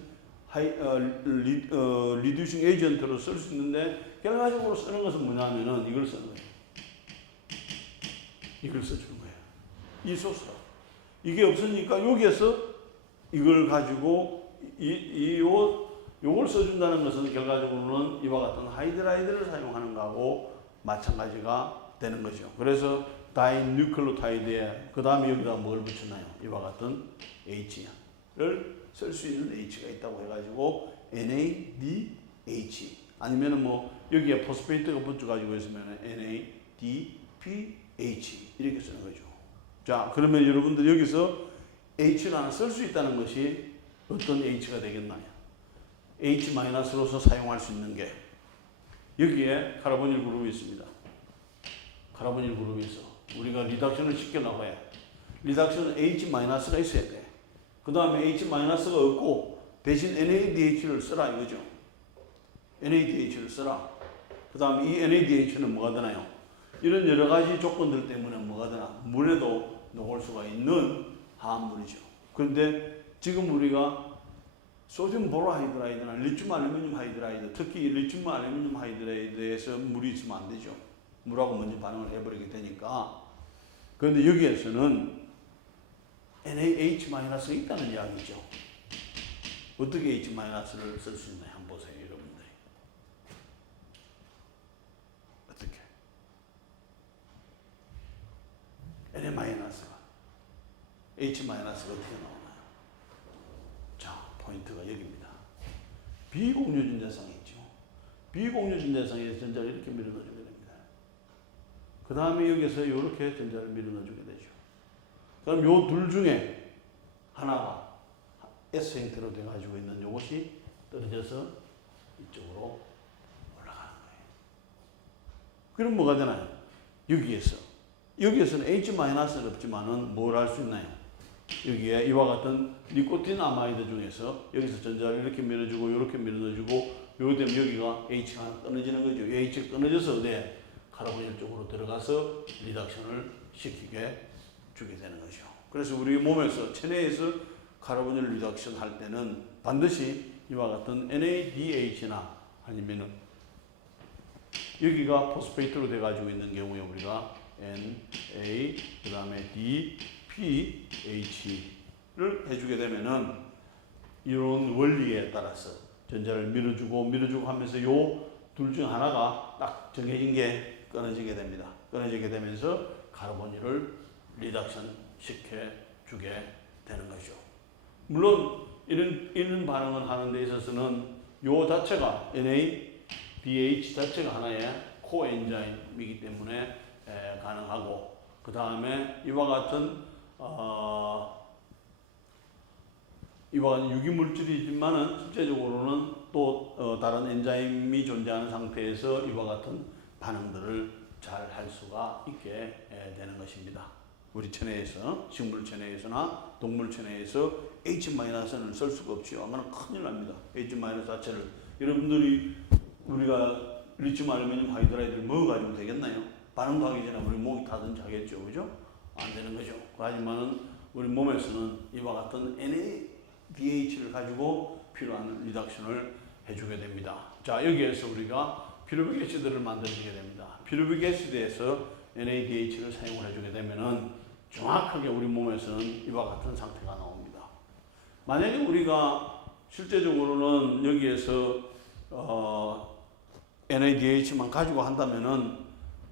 리듀싱 에이전트로 쓸 수 있는데 결과적으로 쓰는 것은 뭐냐면은 이걸 쓰는 거예요. 이걸 써주는 거예요. 이 소스가. 이게 없으니까 여기에서 이걸 가지고 요걸 써준다는 것은 결과적으로는 이와 같은 하이드라이드를 사용하는 거하고 마찬가지가 되는 거죠. 그래서 다이뉴클레오타이드에 그 다음에 여기다 뭘 붙였나요? 이와 같은 H를 쓸 수 있는 H가 있다고 해가지고 NADH 아니면은 뭐 여기에 포스페이트가 붙여가지고 있으면 NADPH 이렇게 쓰는 거죠. 자, 그러면 여러분들 여기서 H를 하나 쓸 수 있다는 것이 어떤 H가 되겠나요? H-로서 사용할 수 있는 게 여기에 카르보닐 그룹이 있습니다. 카르보닐 그룹이 있어. 우리가 리덕션을 시켜 나가야 리덕션은 H-가 있어야 돼. 그 다음에 H-가 없고 대신 NADH를 쓰라 이거죠. NADH를 쓰라. 그 다음에 이 NADH는 뭐가 되나요? 이런 여러 가지 조건들 때문에 뭐가 되나? 물에도 녹을 수가 있는 화합물이죠. 그런데 지금 우리가 소듐 보로하이드라이드나 리튬 알루미늄 하이드라이드, 특히 리튬 알루미늄 하이드라이드에서 물이 있으면 안 되죠. 물하고 먼저 반응을 해버리게 되니까. 그런데 여기에서는 NaH-가 있다는 이야기죠. 어떻게 H-를 쓸 수 있나요? 한번 보세요, 여러분들이. 어떻게? Na-가 H-가 어떻게 나오나요? 자, 포인트가 여기입니다. 비공유진 대상이 있죠. 비공유진 대상에 전자를 이렇게 밀어넣어주게 됩니다. 그 다음에 여기서 이렇게 전자를 밀어넣어주게 되죠. 그럼 요 둘 중에 하나가 S 형태로 돼가지고 있는 이것이 떨어져서 이쪽으로 올라가는 거예요. 그럼 뭐가 되나요? 여기에서는 H-는 없지만은 뭘 할 수 있나요? 여기에 이와 같은 니코틴 아마이드 중에서 여기서 전자를 이렇게 밀어주고 이렇게 밀어넣어주고 요거 되면 여기가 H가 끊어지는 거죠. 이 H가 끊어져서 어디에? 카르보닐 쪽으로 들어가서 리덕션을 시키게 주게 되는 거죠. 그래서 우리 몸에서 체내에서 카르보닐 리덕션 할 때는 반드시 이와 같은 NADH나 아니면은 여기가 포스페이트로 돼 가지고 있는 경우에 우리가 NA 그 다음에 DPH를 해주게 되면은 이런 원리에 따라서 전자를 밀어주고 하면서 요 둘 중 하나가 딱 정해진 게 끊어지게 됩니다. 끊어지게 되면서 카르보닐을 리덕션 시켜주게 되는 거죠. 물론 이런 반응을 하는 데 있어서는 요 자체가 NADH 자체가 하나의 코엔자임이기 때문에 가능하고, 그 다음에 이와 같은 유기물질이지만은 실제적으로는 또 다른 엔자임이 존재하는 상태에서 이와 같은 반응들을 잘 할 수가 있게 되는 것입니다. 우리 체내에서, 식물 체내에서나 동물 체내에서 H-는 쓸 수가 없지요. 아마 큰일 납니다. H- 자체를 여러분들이 우리가 리튬 알루미늄 하이드라이드를 먹어가지고 되겠나요? 반응도 하기 전에 우리 목이 타든지 하겠죠, 그죠? 안 되는 거죠. 하지만은 우리 몸에서는 이와 같은 NADH를 가지고 필요한 리덕션을 해주게 됩니다. 자, 여기에서 우리가 피루빅 애시드를 만들어주게 됩니다. 피루빅 애시드에서 NADH를 사용을 해주게 되면은 정확하게 우리 몸에서는 이와 같은 상태가 나옵니다. 만약에 우리가 실제적으로는 여기에서 NADH만 가지고 한다면은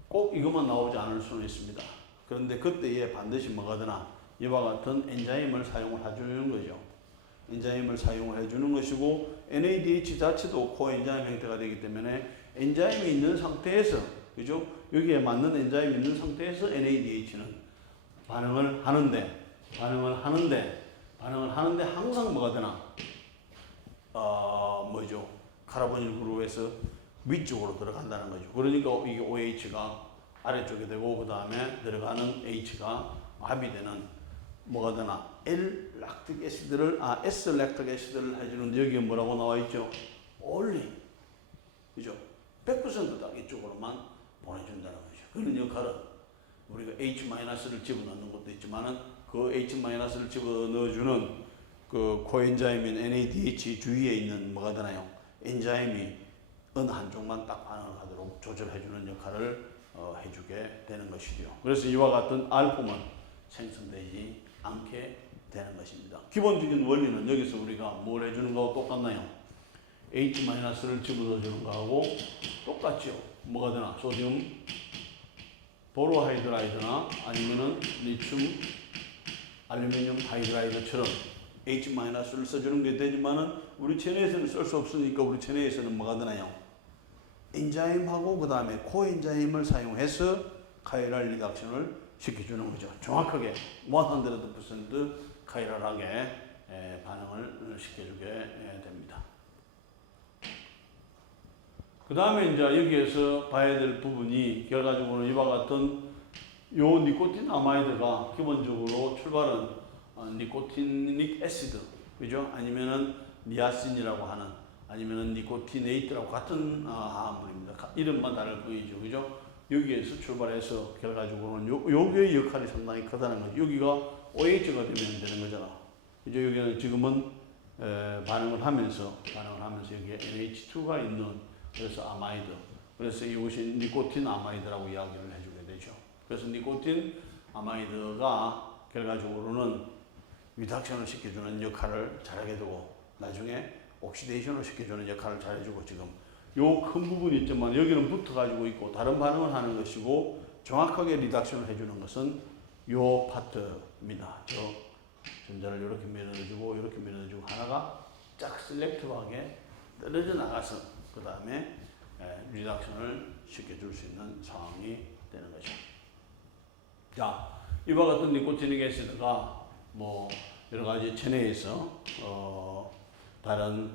꼭 이것만 나오지 않을 수는 있습니다. 그런데 그때에 반드시 뭐가더나 이와 같은 엔자임을 사용을 해주는 거죠. 엔자임을 사용을 해주는 것이고, NADH 자체도 코엔자임 형태가 되기 때문에 엔자임이 있는 상태에서, 그죠? 여기에 맞는 엔자임이 있는 상태에서 NADH는 반응을 하는데 항상 뭐가 되나? 카르보닐 그룹에서 위쪽으로 들어간다는 거죠. 그러니까 이게 OH가 아래쪽에 되고, 그 다음에 들어가는 H가 합의되는 뭐가 되나? L-락틱 애시드를, S-락틱 애시드를 해주는데 여기에 뭐라고 나와 있죠? only. 그죠? 100%다 이쪽으로만 보내준다는 거죠. 그런 역할은 우리가 H-를 집어넣는 것도 있지만은 그 H-를 집어넣어주는 그 코엔자임인 NADH 주위에 있는 뭐가 되나요? 엔자임이 어느 한쪽만 딱 반응을 하도록 조절해주는 역할을 해주게 되는 것이죠. 그래서 이와 같은 알폼은 생성되지 않게 되는 것입니다. 기본적인 원리는 여기서 우리가 뭘 해주는 거하고 똑같나요? H-를 집어넣어주는 거하고 똑같죠. 뭐가 되나? 소디움 보로하이드라이드나 아니면은 리튬 알루미늄 하이드라이드처럼 H-를 써주는 게 되지만은 우리 체내에서는 쓸 수 없으니까 우리 체내에서는 뭐가 되나요? 엔자임하고 그 다음에 코엔자임을 사용해서 카이랄 리덕션을 시켜주는 거죠. 정확하게 100% 카이랄하게 반응을 시켜주게 됩니다. 그 다음에 이제 여기에서 봐야 될 부분이 결과적으로는 이와 같은 요 니코틴 아마이드가 기본적으로 출발은 니코티닉 애시드, 그죠? 아니면은 니아신이라고 하는, 아니면은 니코티네이트라고 같은 화합물입니다. 이름만 다를 뿐이죠, 그죠? 여기에서 출발해서 결과적으로는 요게 역할이 상당히 크다는 거죠. 여기가 OH가 되면 되는 거잖아. 그죠? 여기는 지금은 반응을 하면서 여기에 NH2가 있는, 그래서 아마이드. 그래서 이것이 니코틴 아마이드라고 이야기를 해주게 되죠. 그래서 니코틴 아마이드가 결과적으로는 리덕션을 시켜주는 역할을 잘하게 되고, 나중에 옥시데이션을 시켜주는 역할을 잘해주고, 지금 요 큰 부분이 있지만 여기는 붙어가지고 있고 다른 반응을 하는 것이고, 정확하게 리덕션을 해주는 것은 요 파트입니다. 요 전자를 이렇게 밀어주고 이렇게 밀어주고 하나가 쫙 셀렉티브하게 떨어져 나가서 그 다음에 리덕션을 시켜줄 수 있는 상황이 되는 거죠. 자, 이와 같은 니코티닉 애시드가 뭐 여러 가지 체내에서 다른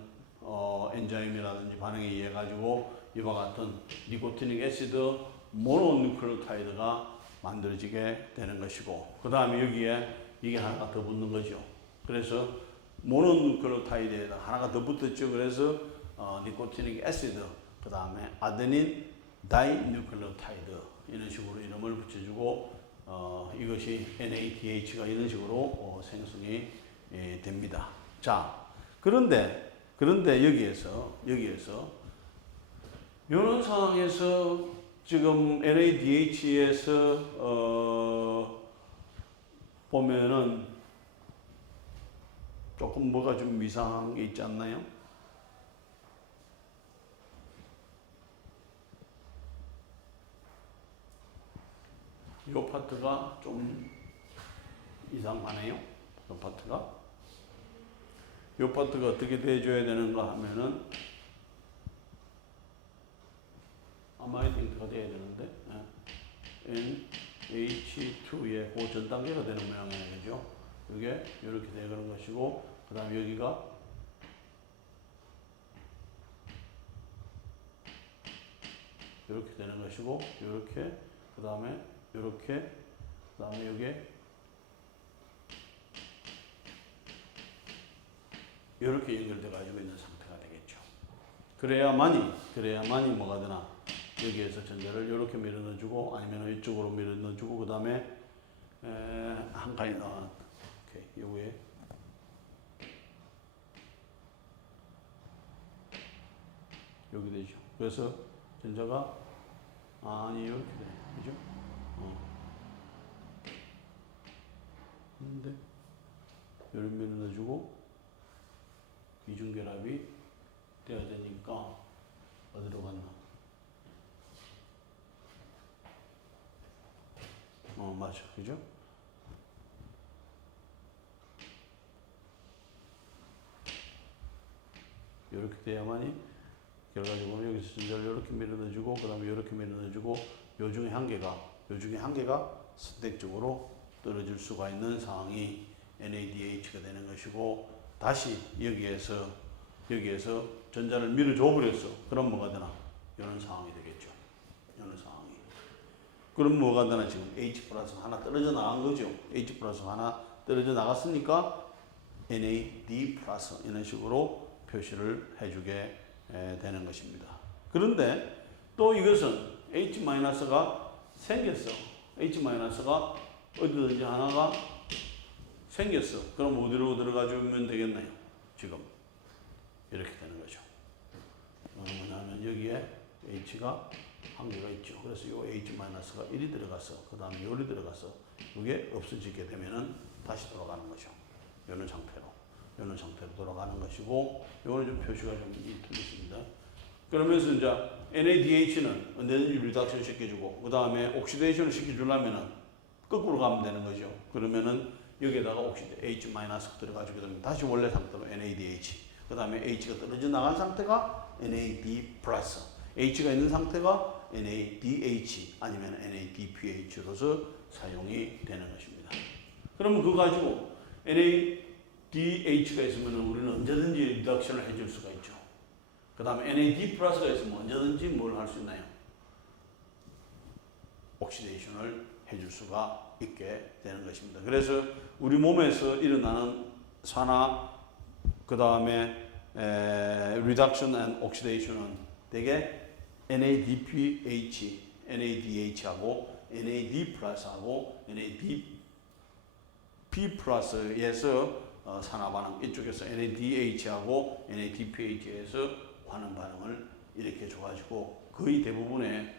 엔자임이라든지 반응에 의해 가지고 이와 같은 니코티닉 애시드 모노뉴클레오타이드가 만들어지게 되는 것이고, 그 다음에 여기에 이게 하나가 더 붙는 거죠. 그래서 모노뉴클레오타이드에다 하나가 더 붙었죠. 그래서 니코티닉 애시드, 그 다음에 아데닌 다이뉴클레오타이드 이런 식으로 이름을 붙여주고 이것이 NADH가 이런 식으로 생성이 됩니다. 자, 그런데 여기에서 이런 상황에서 지금 NADH에서 보면은 조금 뭐가 좀 이상한 게 있지 않나요? 이 파트가 좀 이상 가네요. 이 파트가. 이 파트가 어떻게 돼줘야 되는가 하면은 아마이딩트가 돼야 되는데 NH2의 그 전 단계가 되는 모양이에요. 그죠? 이게 이렇게 되는 것이고 그 다음에 여기가 이렇게 되는 것이고 이렇게 그 다음에 이렇게 그 다음에 이게 이렇게 연결돼 가지고 있는 상태가 되겠죠. 그래야만이 뭐가 되나 여기에서 전자를 이렇게 밀어 넣어주고 아니면 이쪽으로 밀어 넣어주고 그 다음에 한 칸이 나와. 오케이 요거에 여기 되죠. 그래서 전자가 아니 이렇게 돼, 그죠? 근데 여기 밀어 넣어주고 이중결합이 돼야 되니까 어디로 갔나? 맞아, 그죠? 이렇게 돼야만이 결과적으로 여기서 전자를 이렇게 밀어 넣어주고 그 다음에 이렇게 밀어 넣어주고 요 중에 한 개가 선택적으로 떨어질 수가 있는 상황이 NADH가 되는 것이고 다시 여기에서 전자를 밀어줘 버렸어. 그럼 뭐가 되나? 이런 상황이 되겠죠. 이런 상황이. 그럼 뭐가 되나? 지금 H 플러스 하나 떨어져 나간 거죠. H 플러스 하나 떨어져 나갔으니까 NAD 플러스 이런 식으로 표시를 해주게 되는 것입니다. 그런데 또 이것은 H-가 생겼어. H-가 어디든지 하나가 생겼어. 그럼 어디로 들어가 주면 되겠나요? 지금 이렇게 되는 거죠. 뭐냐면 여기에 H가 한 개가 있죠. 그래서 이 H-가 1이 들어갔어. 그 다음에 요리 들어갔어. 이게 없어지게 되면은 다시 돌아가는 거죠. 이런 상태로 돌아가는 것이고, 요거는 좀 표시가 좀 틀렸습니다. 그러면서 이제 NADH는 언제든지 리덕션 시켜주고, 그 다음에 옥시데이션을 시켜주려면은 거꾸로 가면 되는 거죠. 그러면은 여기에다가 H- 들어가주게 되면 다시 원래 상태로 NADH, 그 다음에 H가 떨어져 나간 상태가 NAD+, H가 있는 상태가 NADH 아니면 NADPH로서 사용이 되는 것입니다. 그러면 그거 가지고 NADH가 있으면 우리는 언제든지 리덕션을 해줄 수가 있죠. 그 다음에 NAD+가 있으면 언제든지 뭘 할 수 있나요? 옥시데이션을 해줄 수가 있게 되는 것입니다. 그래서 우리 몸에서 일어나는 산화, 그 다음에 reduction and oxidation은 대개 NADPH, NADH하고 NAD+하고 NADP+에서 산화 반응, 이쪽에서 NADH하고 NADPH에서 환원 반응을 일으켜 줘가지고 거의 대부분의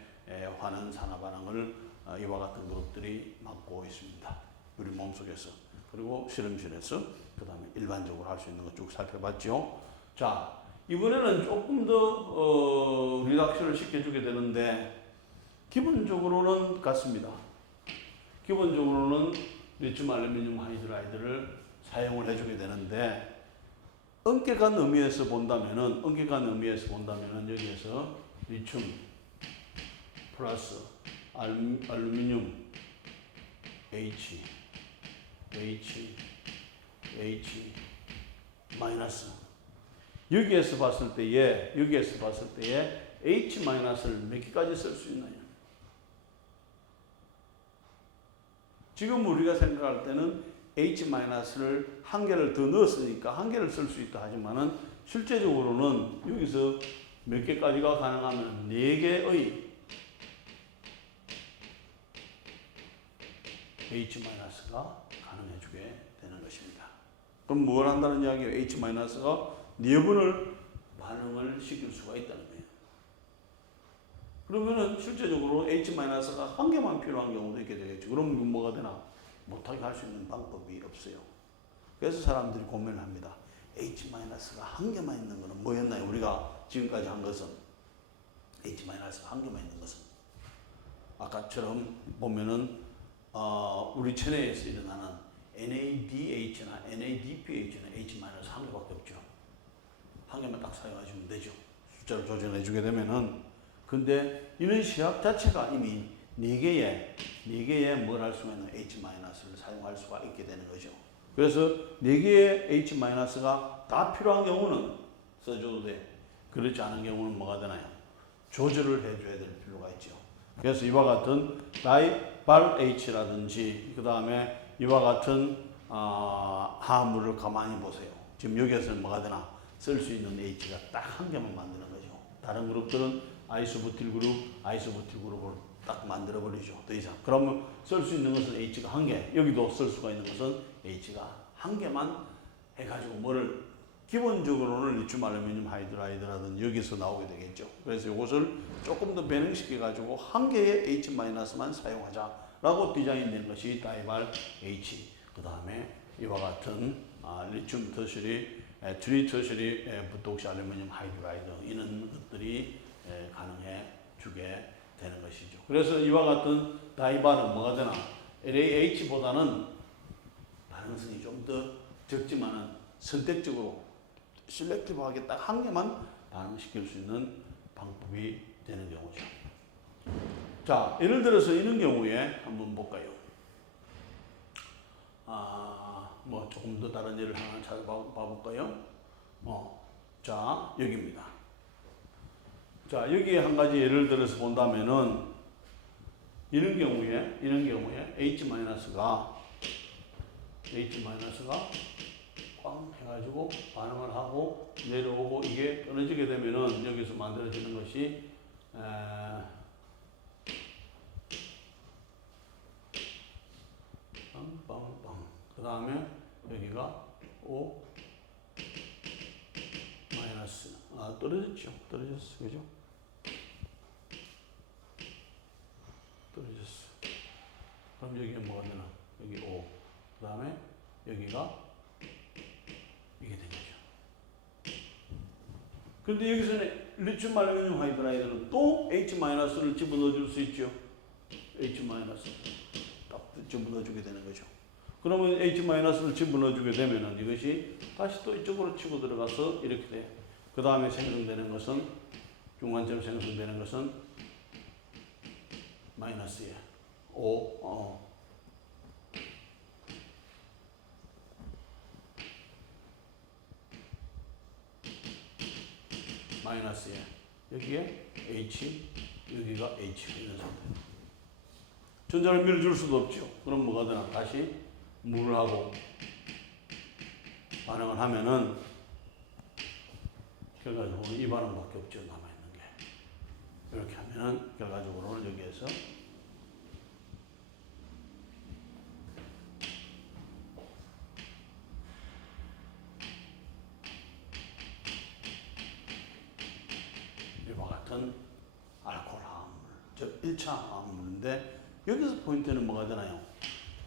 환원 산화 반응을 이와 같은 그룹들이 맡고 있습니다. 우리 몸속에서. 그리고 실험실에서 그 다음에 일반적으로 할 수 있는 거 쭉 살펴봤죠. 자, 이번에는 조금 더 리덕션을 시켜주게 되는데 기본적으로는 같습니다. 기본적으로는 리튬 알루미늄 하이드라이드를 사용을 해주게 되는데 엄격한 의미에서 본다면은 여기에서 리튬 플러스 알루미늄 H 마이너스 여기에서 봤을 때에 H 마이너스를 몇 개까지 쓸 수 있나요? 지금 우리가 생각할 때는 H 마이너스를 한 개를 더 넣었으니까 한 개를 쓸 수 있다 하지만은 실제적으로는 여기서 몇 개까지가 가능하면 4개의 H 마이너스가 가능해주게 되는 것입니다. 그럼 뭘 한다는 이야기예요? H 마이너스가 4번을 반응을 시킬 수가 있다는 거예요. 그러면은 실제적으로 H 마이너스가 한 개만 필요한 경우도 있게 되겠죠. 그럼 뭐가 되나? 못하게 할 수 있는 방법이 없어요. 그래서 사람들이 고민을 합니다. H 마이너스가 한 개만 있는 것은 뭐였나요? 우리가 지금까지 한 것은 H 마이너스가 한 개만 있는 것은 아까처럼 보면은 우리 체내에서 일어나는 NADH나 NADPH는 H-한 개밖에 없죠. 한 개만 딱 사용하시면 되죠. 숫자를 조정해 주게 되면은. 근데 이런 시합 자체가 이미 4개의 뭘 할 수가 있는 H-를 사용할 수가 있게 되는 거죠. 그래서 4개의 H-가 다 필요한 경우는 써줘도 돼. 그렇지 않은 경우는 뭐가 되나요? 조절을 해줘야 될 필요가 있죠. 그래서 이와 같은 다이발 H라든지 그 다음에 이와 같은 화합물을 가만히 보세요. 지금 여기에서는 뭐가 되나? 쓸 수 있는 H가 딱 한 개만 만드는 거죠. 다른 그룹들은 아이소부틸 그룹을 딱 만들어 버리죠. 더 이상. 그러면 쓸 수 있는 것은 H가 한 개. 여기도 쓸 수가 있는 것은 H가 한 개만 해가지고 뭐를 기본적으로는 리튬 알루미늄 하이드라이드라든지 여기서 나오게 되겠죠. 그래서 이것을 조금 더 변형시켜 가지고 한 개의 H-만 사용하자라고 디자인된 것이 다이발 H. 그 다음에 이와 같은 리튬 터셔리, 트리 터셔리 부톡시 알루미늄 하이드라이드 이런 것들이 가능해 주게 되는 것이죠. 그래서 이와 같은 다이발은 뭐가 되나? LAH보다는 반응성이 좀 더 적지만은 선택적으로 실렉티브하게 딱 한 개만 반응시킬 수 있는 방법이 되는 경우죠. 자, 예를 들어서 이런 경우에 한번 볼까요? 뭐 조금 더 다른 예를 하나 찾아봐 볼까요? 자, 여기입니다. 자, 여기에 한 가지 예를 들어서 본다면은 이런 경우에 H-가 꽝 해가지고 반응을 하고 내려오고 이게 끊어지게 되면은 여기서 만들어지는 것이 빵빵빵. 그 다음에 여기가 O 마이너스. 떨어졌죠. 떨어졌어. 그죠? 떨어졌어. 그럼 여기가 뭐가 되나? 여기 O. 그 다음에 여기가 이게 된 거죠. 근데 여기서는 리튬 알루미늄 하이드라이드는 또 H-를 집어넣어 줄 수 있죠. H- 딱 집어넣어 주게 되는 거죠. 그러면 H-를 집어넣어 주게 되면은 이것이 다시 또 이쪽으로 치고 들어가서 이렇게 돼. 그 다음에 생성되는 것은 중간점 생성되는 것은 마이너스에 O 마이너스에 여기에 H 여기가 H 이런 상태. 전자를 밀어줄 수도 없죠. 그럼 뭐가 되나? 다시 물하고 반응을 하면은 결과적으로 이 반응밖에 없죠. 남아있는 게. 이렇게 하면은 결과적으로는 여기에서 이와 같은 알코올 화합물, 즉 1차 화합물인데 여기서 포인트는 뭐가 되나요?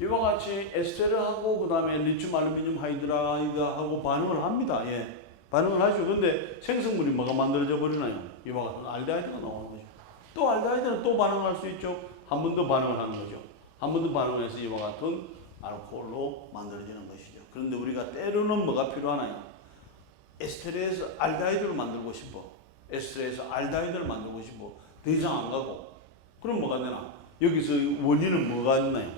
이와 같이 에스테르하고 그 다음에 리튬 알루미늄 하이드라이드하고 반응을 합니다. 예, 반응을 하죠. 근데 생성물이 뭐가 만들어져 버리나요? 이와 같은 알데하이드가 나오는 거죠. 또 알데하이드는 또 반응할 수 있죠. 한 번 더 반응을 하는 거죠. 한 번 더 반응해서 이와 같은 알코올로 만들어지는 것이죠. 그런데 우리가 때로는 뭐가 필요하나요? 에스테르에서 알데하이드를 만들고 싶어. 에스테르에서 알데하이드를 만들고 싶어. 더 이상 안 가고. 그럼 뭐가 되나? 여기서 원인은 뭐가 있나요?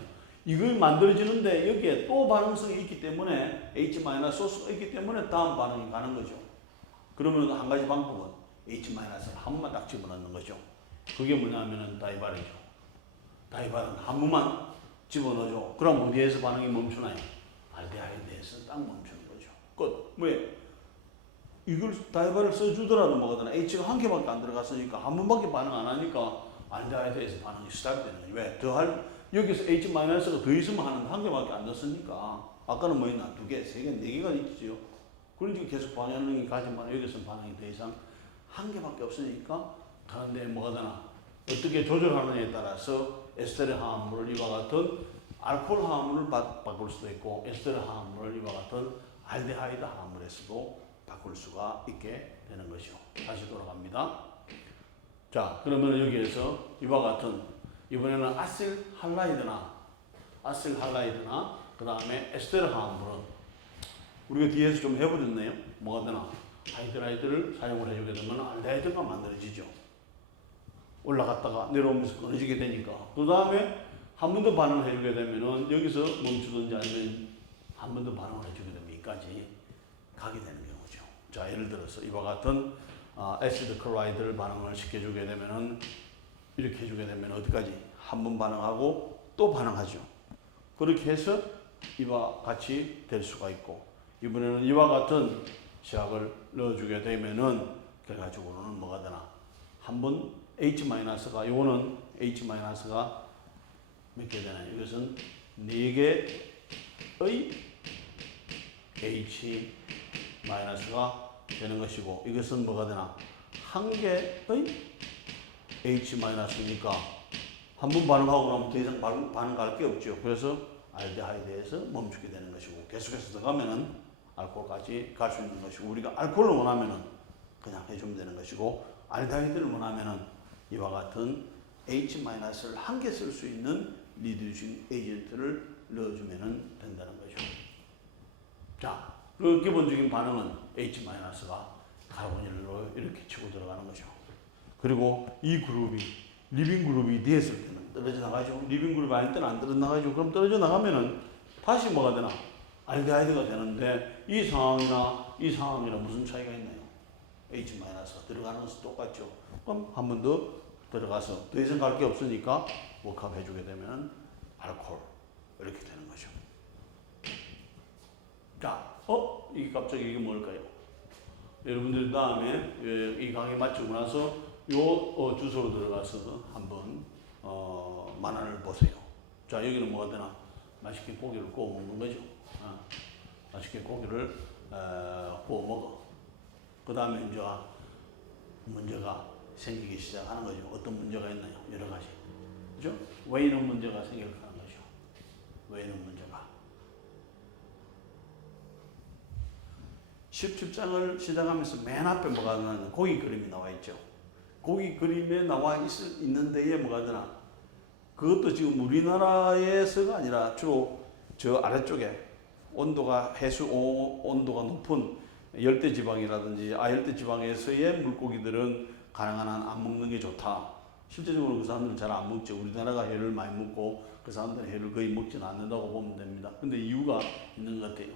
이걸 만들어지는데 여기에 또 반응성이 있기 때문에 H-소스가 있기 때문에 다음 반응이 가는 거죠. 그러면 한 가지 방법은 H-를 한 번만 딱 집어넣는 거죠. 그게 뭐냐면은 다이발이죠. 다이발은 한 번만 집어넣어줘. 그럼 어디에서 반응이 멈추나요? 알데하이드에서 딱 멈추는 거죠. 끝. 왜? 이걸 다이발을 써주더라도 뭐가 되나? H가 한 개밖에 안 들어갔으니까 한 번밖에 반응 안 하니까 알데하이드에서 반응이 스타트되는 거죠. 왜? 여기서 H-가 더 있으면 하는데 한 개밖에 안 넣었으니까 아까는 뭐 있나? 2개, 3개, 4개가 있죠. 그러니까 계속 반응이 가지만 여기서는 반응이 더 이상 한 개밖에 없으니까 가는데 뭐가 되나? 어떻게 조절하느냐에 따라서 에스테르 화합물을 이와 같은 알코올 화합물을 바꿀 수도 있고 에스테르 화합물을 이와 같은 알데하이드 화합물에서도 바꿀 수가 있게 되는 것이죠. 다시 돌아갑니다. 자, 그러면 여기에서 이와 같은 이번에는 아실 할라이드나 그 다음에 에스테르 화합물은 우리가 뒤에서 좀 해버렸네요. 뭐가 되나? 하이드라이드를 사용을 해주게 되면 알데하이드가 만들어지죠. 올라갔다가 내려오면서 끊어지게 되니까. 그 다음에 한 번 더 반응을 해주게 되면은 여기서 멈추든지 아니면 한 번 더 반응을 해주게 되면 여기까지 가게 되는 경우죠. 자, 예를 들어서 이와 같은 애시드 클로라이드를 반응을 시켜주게 되면은 이렇게 해주게 되면 어디까지? 한 번 반응하고 또 반응하죠. 그렇게 해서 이와 같이 될 수가 있고, 이번에는 이와 같은 시약을 넣어주게 되면은 결과적으로는 뭐가 되나? 한번 H-가, 요거는 H-가 몇 개 되나요? 이것은 4개의 H-가 되는 것이고, 이것은 뭐가 되나? 1개의 H-니까 한 번 반응하고 나면 더 이상 반응할 게 없죠. 그래서 알데하이드에서 멈추게 되는 것이고, 계속해서 들어가면은 알코올까지 갈 수 있는 것이고, 우리가 알코올을 원하면은 그냥 해주면 되는 것이고, 알데하이드를 원하면은 이와 같은 H-를 1개 쓸 수 있는 리듀싱 에이전트를 넣어주면 된다는 거죠. 자, 그 기본적인 반응은 H-가 카르보닐로 이렇게 치고 들어가는 거죠. 그리고 이 그룹이 리빙 그룹이 되었을 때는 떨어져 나가죠. 리빙 그룹이 아닐 때는 안 떨어져 나가죠. 그럼 떨어져 나가면은 다시 뭐가 되나? 알데하이드가 되는데 이 상황이랑 무슨 차이가 있나요? H-가 들어가는 것은 똑같죠. 그럼 한 번 더 들어가서 더 이상 갈 게 없으니까 워크업 해주게 되면 알코올 이렇게 되는 거죠. 자, 이게 갑자기 이게 뭘까요? 여러분들 다음에 이 강의 마치고 나서 요 주소로 들어가서 한번 만화를 보세요. 자, 여기는 뭐가 되나? 맛있게 고기를 구워 먹는 거죠. 맛있게 고기를 구워 먹어. 그 다음에 이제 문제가 생기기 시작하는 거죠. 어떤 문제가 있나요? 여러 가지. 그죠? 왜 이런 문제가 생길까 하는 거죠. 왜 이런 문제가. 17장을 시작하면서 맨 앞에 뭐가 나오냐? 고기 그림이 나와 있죠. 고기 그림에 나와 있는 데에 뭐가 되나? 그것도 지금 우리나라에서가 아니라 주로 저 아래쪽에 온도가 온도가 높은 열대 지방이라든지 아열대 지방에서의 물고기들은 가능한 한 안 먹는 게 좋다. 실제적으로 그 사람들은 잘 안 먹죠. 우리나라가 회를 많이 먹고 그 사람들은 회를 거의 먹지는 않는다고 보면 됩니다. 근데 이유가 있는 것 같아요.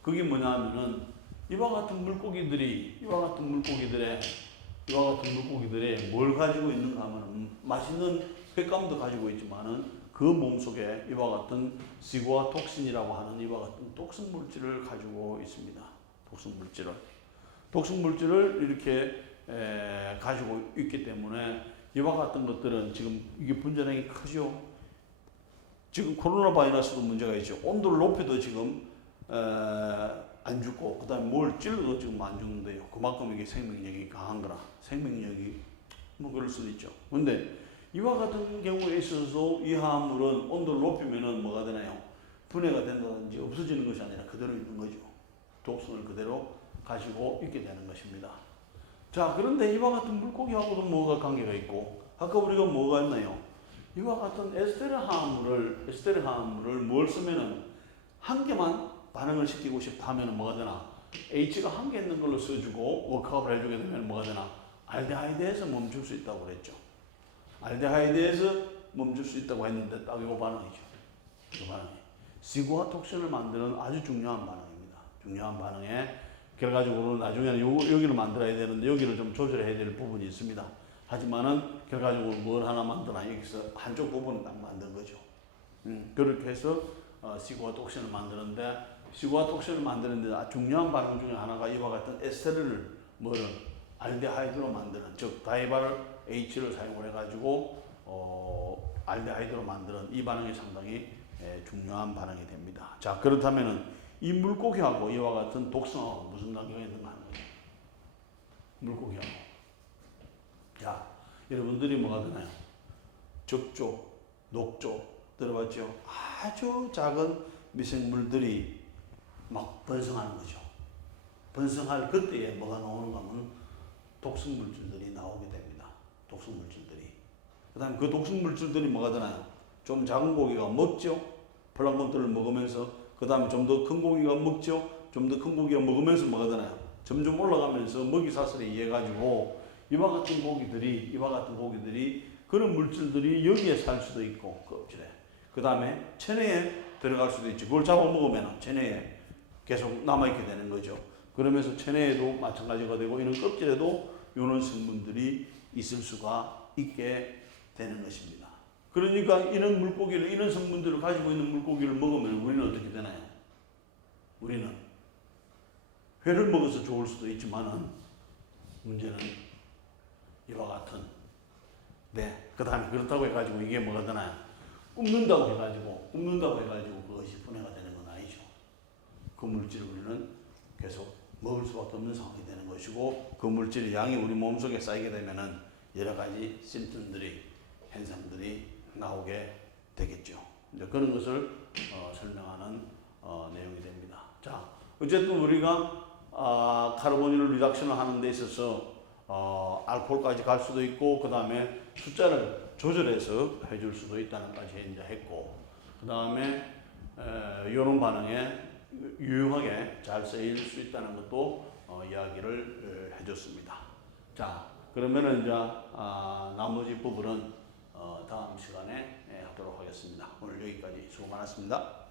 그게 뭐냐 하면은 이와 같은 물고기들의 뭘 가지고 있는가 하면 맛있는 횟감도 가지고 있지만은 그 몸속에 이와 같은 시고아톡신이라고 하는 이와 같은 독성 물질을 가지고 있습니다. 독성 물질을 이렇게 가지고 있기 때문에 이와 같은 것들은 지금 이게 분자량이 크죠. 지금 코로나 바이러스도 문제가 있죠. 온도를 높여도 지금 안 죽고 그 다음에 뭘 찔러도 지금 안 죽는데요. 그만큼 이게 생명력이 강한 거라. 생명력이 뭐 그럴 수도 있죠. 근데 이와 같은 경우에 있어서 이 화합물은 온도를 높이면은 뭐가 되나요? 분해가 된다든지 없어지는 것이 아니라 그대로 있는 거죠. 독성을 그대로 가지고 있게 되는 것입니다. 자, 그런데 이와 같은 물고기하고도 뭐가 관계가 있고, 아까 우리가 뭐가 있나요? 이와 같은 에스테르 화합물을 뭘 쓰면은 한 개만 반응을 시키고 싶다 하면 뭐가 되나? H가 한 개 있는 걸로 써주고 워크업을 해주게 되면 뭐가 되나? 알데하이드에서 멈출 수 있다고 그랬죠. 알데하이드에서 멈출 수 있다고 했는데 딱 이거 반응이죠. 이 반응이. 시고아톡신을 만드는 아주 중요한 반응입니다. 중요한 반응에 결과적으로 나중에는 여기를 만들어야 되는데 여기를 좀 조절해야 될 부분이 있습니다. 하지만은 결과적으로 뭘 하나 만드나 여기서 한쪽 부분을 딱 만든 거죠. 그렇게 해서 시고아톡신을 만드는데 중요한 반응 중에 하나가 이와 같은 에스테르를 알데하이드로 만드는, 즉 다이발 H를 사용을 해가지고 알데하이드로 만드는 이 반응이 상당히 중요한 반응이 됩니다. 자, 그렇다면은 이 물고기하고 이와 같은 독성하고 무슨 관계가 있는가 하는 거예요. 물고기하고. 자, 여러분들이 뭐가 되나요? 적조, 녹조 들어봤죠? 아주 작은 미생물들이 막 번성하는 거죠. 번성할 그때에 뭐가 나오는가 하면 독성 물질들이 나오게 됩니다. 독성 물질들이. 그 다음에 그 독성 물질들이 뭐가 되나요? 좀 작은 고기가 먹죠? 플랑크톤을 먹으면서 그 다음에 좀 더 큰 고기가 먹죠. 좀 더 큰 고기가 먹으면서 뭐가잖아요. 점점 올라가면서 먹이 사슬에 의해 가지고 이와 같은 고기들이 그런 물질들이 여기에 살 수도 있고 껍질에. 그 다음에 체내에 들어갈 수도 있죠. 그걸 잡아먹으면 체내에 계속 남아있게 되는 거죠. 그러면서 체내에도 마찬가지가 되고 이런 껍질에도 이런 성분들이 있을 수가 있게 되는 것입니다. 그러니까 이런 성분들을 가지고 있는 물고기를 먹으면 우리는 어떻게 되나요? 우리는 회를 먹어서 좋을 수도 있지만은 문제는 이와 같은 그 다음에 그렇다고 해가지고 이게 뭐가 되나요? 굽는다고 해가지고 그것이 분해가 되는 건 아니죠. 그 물질을 우리는 계속 먹을 수밖에 없는 상황이 되는 것이고 그 물질의 양이 우리 몸속에 쌓이게 되면은 여러 가지 심증들이 현상들이 나오게 되겠죠. 이제 그런 것을 설명하는 내용이 됩니다. 자, 어쨌든 우리가 카르보닐을 리덕션을 하는 데 있어서 알코올까지 갈 수도 있고 그 다음에 숫자를 조절해서 해줄 수도 있다는 까지 이제 했고 그 다음에 이런 반응에 유용하게 잘 쓰일 수 있다는 것도 이야기를 해줬습니다. 자, 그러면은 이제 나머지 부분은 다음 시간에 하도록 하겠습니다. 오늘 여기까지 수고 많았습니다.